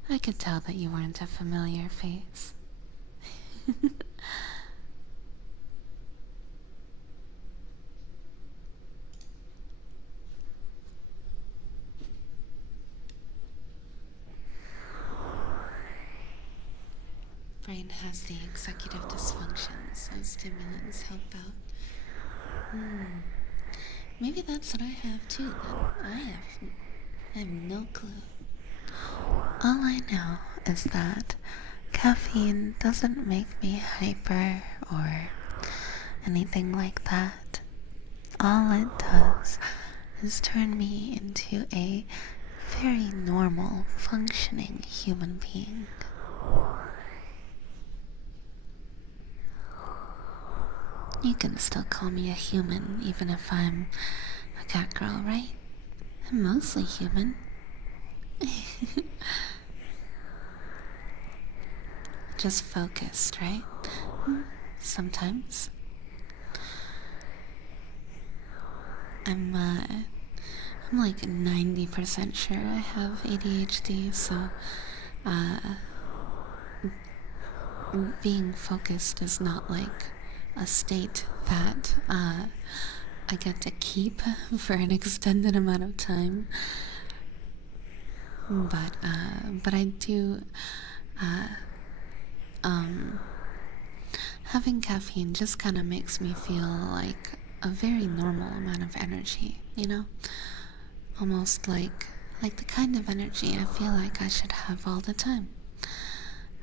I could tell that you weren't a familiar face. Brain has the executive dysfunction, so stimulants help out. Maybe that's what I have too, then. I have no clue. All I know is that caffeine doesn't make me hyper or anything like that. All it does is turn me into a very normal, functioning human being. You can still call me a human, even if I'm a cat girl, right? I'm mostly human. Just focused, right? Sometimes. I'm like 90% sure I have ADHD, so being focused is not like a state that I get to keep for an extended amount of time. But I do having caffeine just kind of makes me feel like a very normal amount of energy, you know? Almost like the kind of energy I feel like I should have all the time.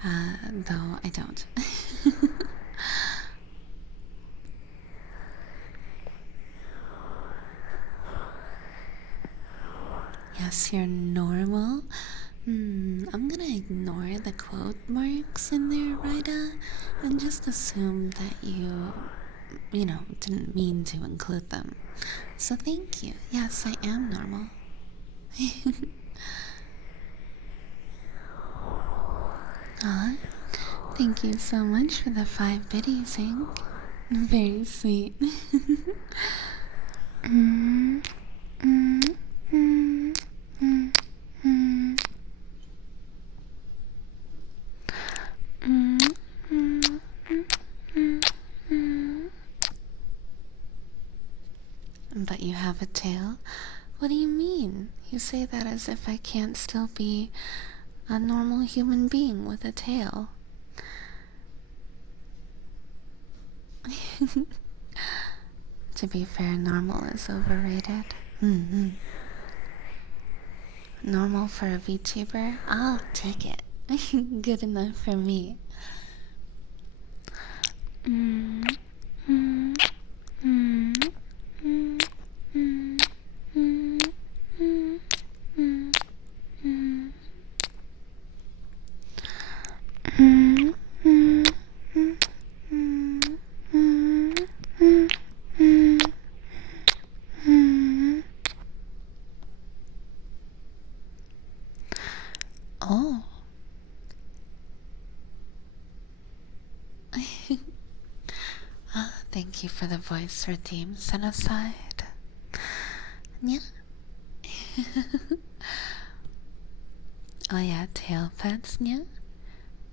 Though I don't. Yes, you're normal. I'm gonna ignore the quote marks in there, Rida, and just assume that you didn't mean to include them. So thank you. Yes, I am normal. Aw, thank you so much for the 5 biddies, Ink. Very sweet. But you have a tail? What do you mean? You say that as if I can't still be a normal human being with a tail. To be fair, normal is overrated. Normal for a VTuber? I'll take it. Good enough for me. Oh. Thank you for the voice redeem set aside. Yeah. Oh yeah, tail pets, yeah?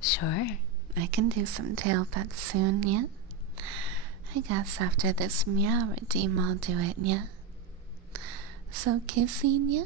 Sure, I can do some tail pets soon, yeah? I guess after this meow redeem I'll do it, yeah? So kissy, yeah?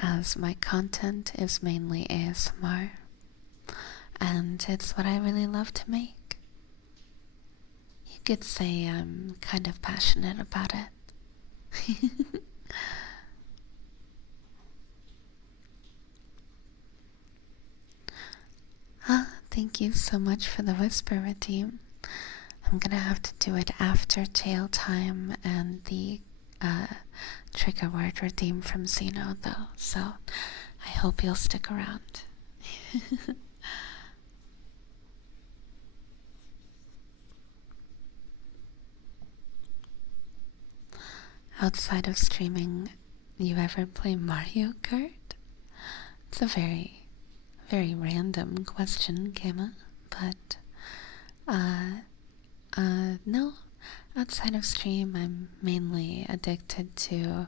as my content is mainly ASMR, and it's what I really love to make. You could say I'm kind of passionate about it. Thank you so much for the whisper redeem. I'm gonna have to do it after jail time and the trigger word redeem from Zeno, though, so I hope you'll stick around. Outside of streaming, you ever play Mario Kart? It's a very, very random question, Gamma, but, no. Outside of stream, I'm mainly addicted to,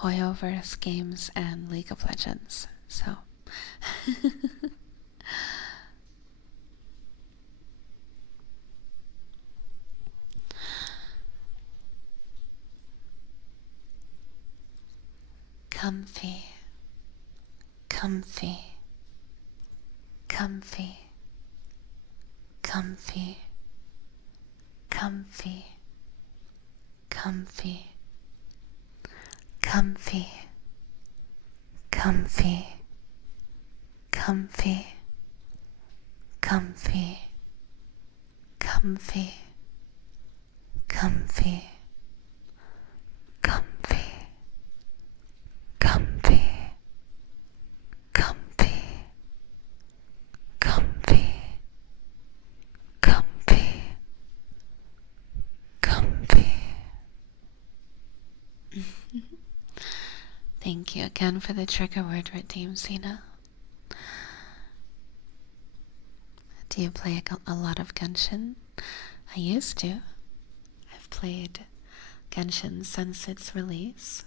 Hoyoverse games and League of Legends, so. Comfy, comfy, comfy, comfy, comfy, comfy, comfy, comfy, comfy, comfy, comfy, comfy, comfy, comfy, comfy, comfy, comfy, comfy. Thank you again for the trigger word redeem, Zena. Do you play a lot of Genshin? I used to. I've played Genshin since its release.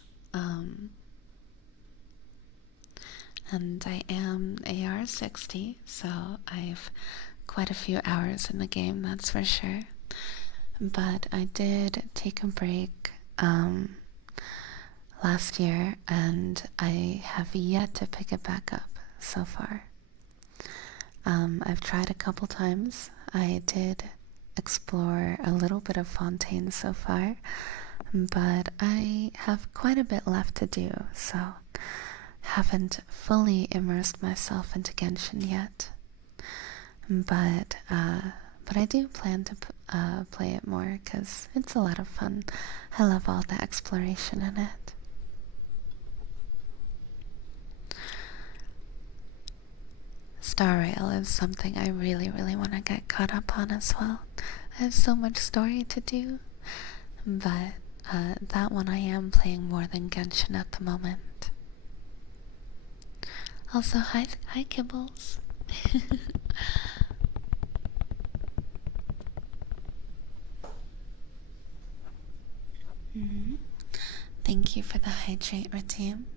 And I am AR60, so I've quite a few hours in the game, that's for sure. But I did take a break last year, and I have yet to pick it back up so far. I've tried a couple times. I did explore a little bit of Fontaine so far, but I have quite a bit left to do, so haven't fully immersed myself into Genshin yet. But I do plan to play it more because it's a lot of fun. I love all the exploration in it. Star Rail is something I really, really want to get caught up on as well. I have so much story to do, but that one I am playing more than Genshin at the moment. Also, hi Kibbles. Thank you for the hydrate redeem.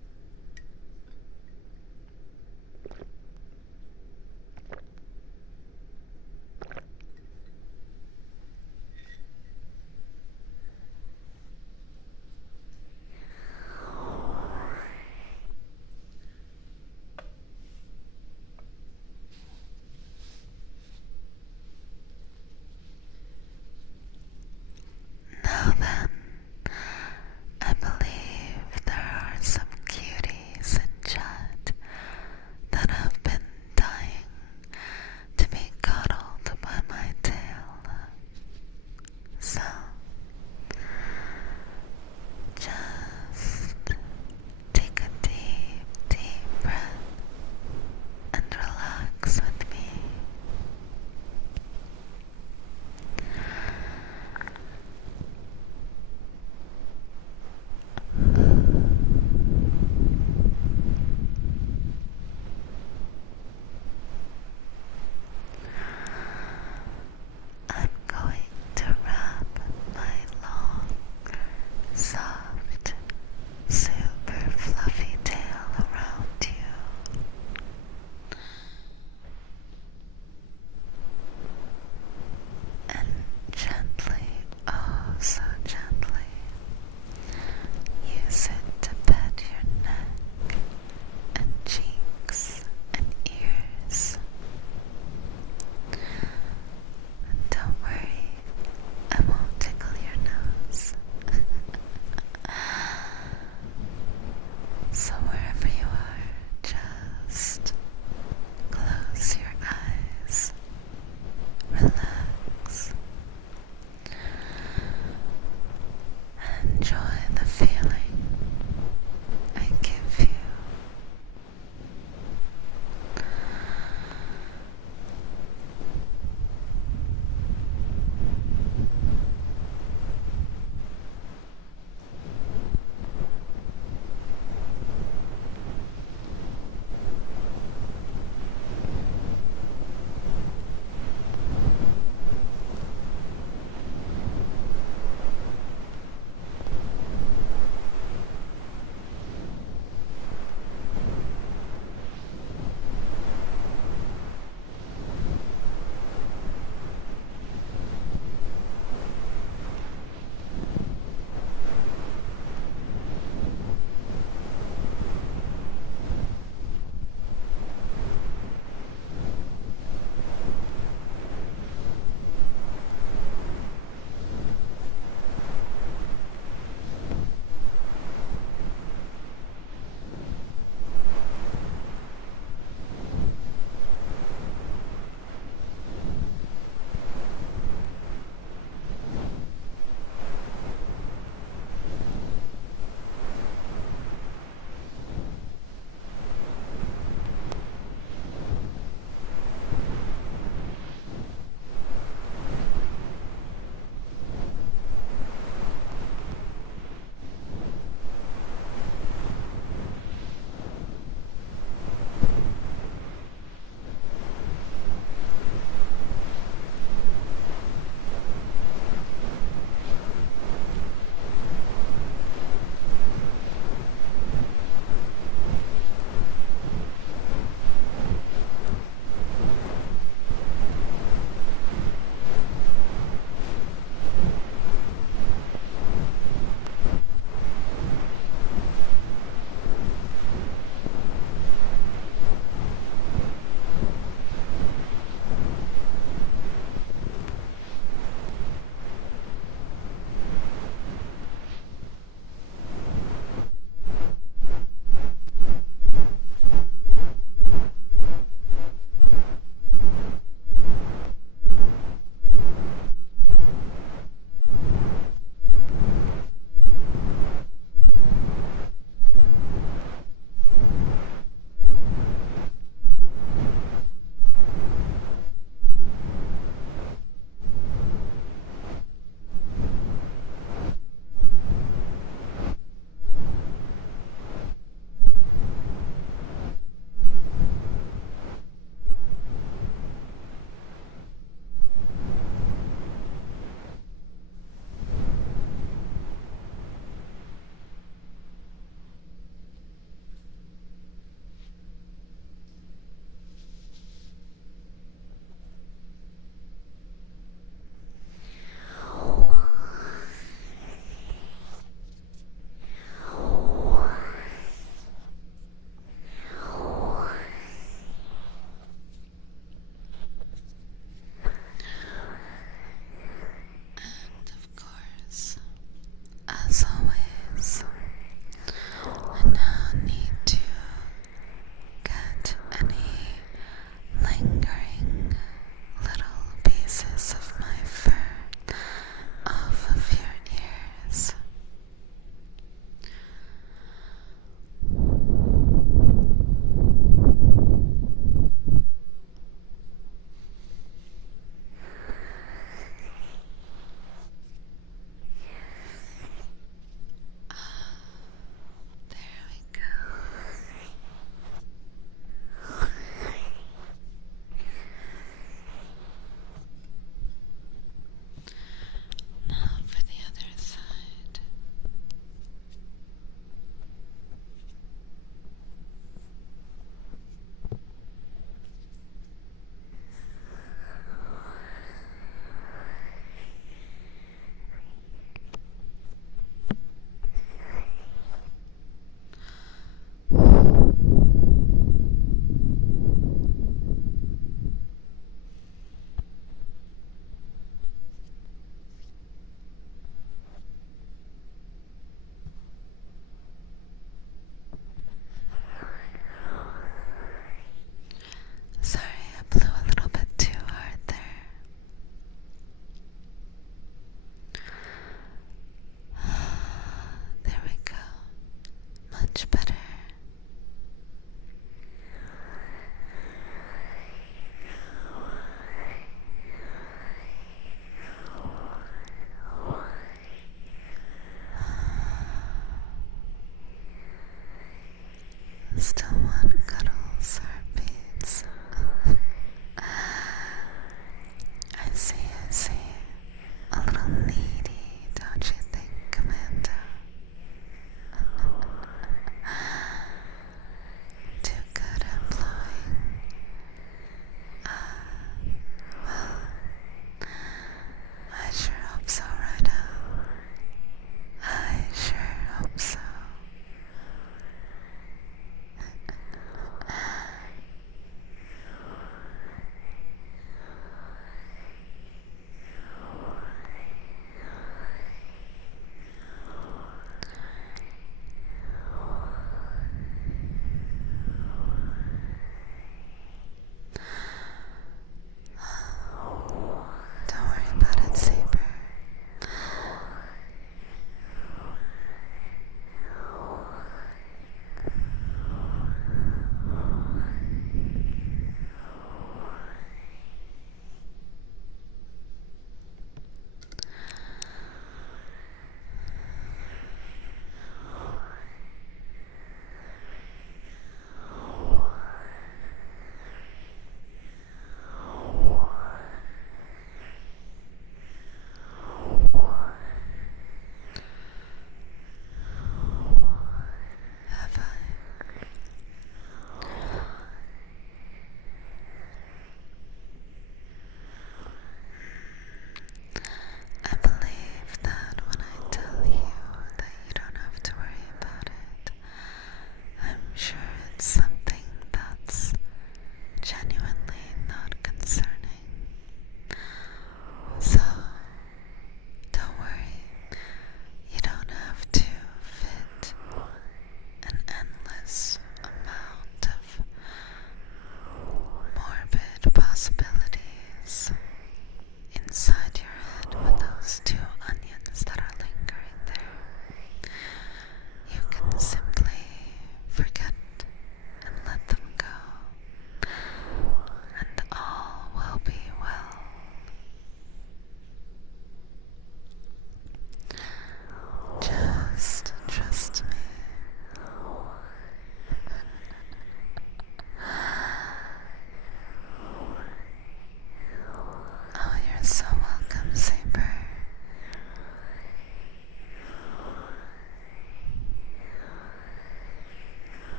Now then, I believe there are some keys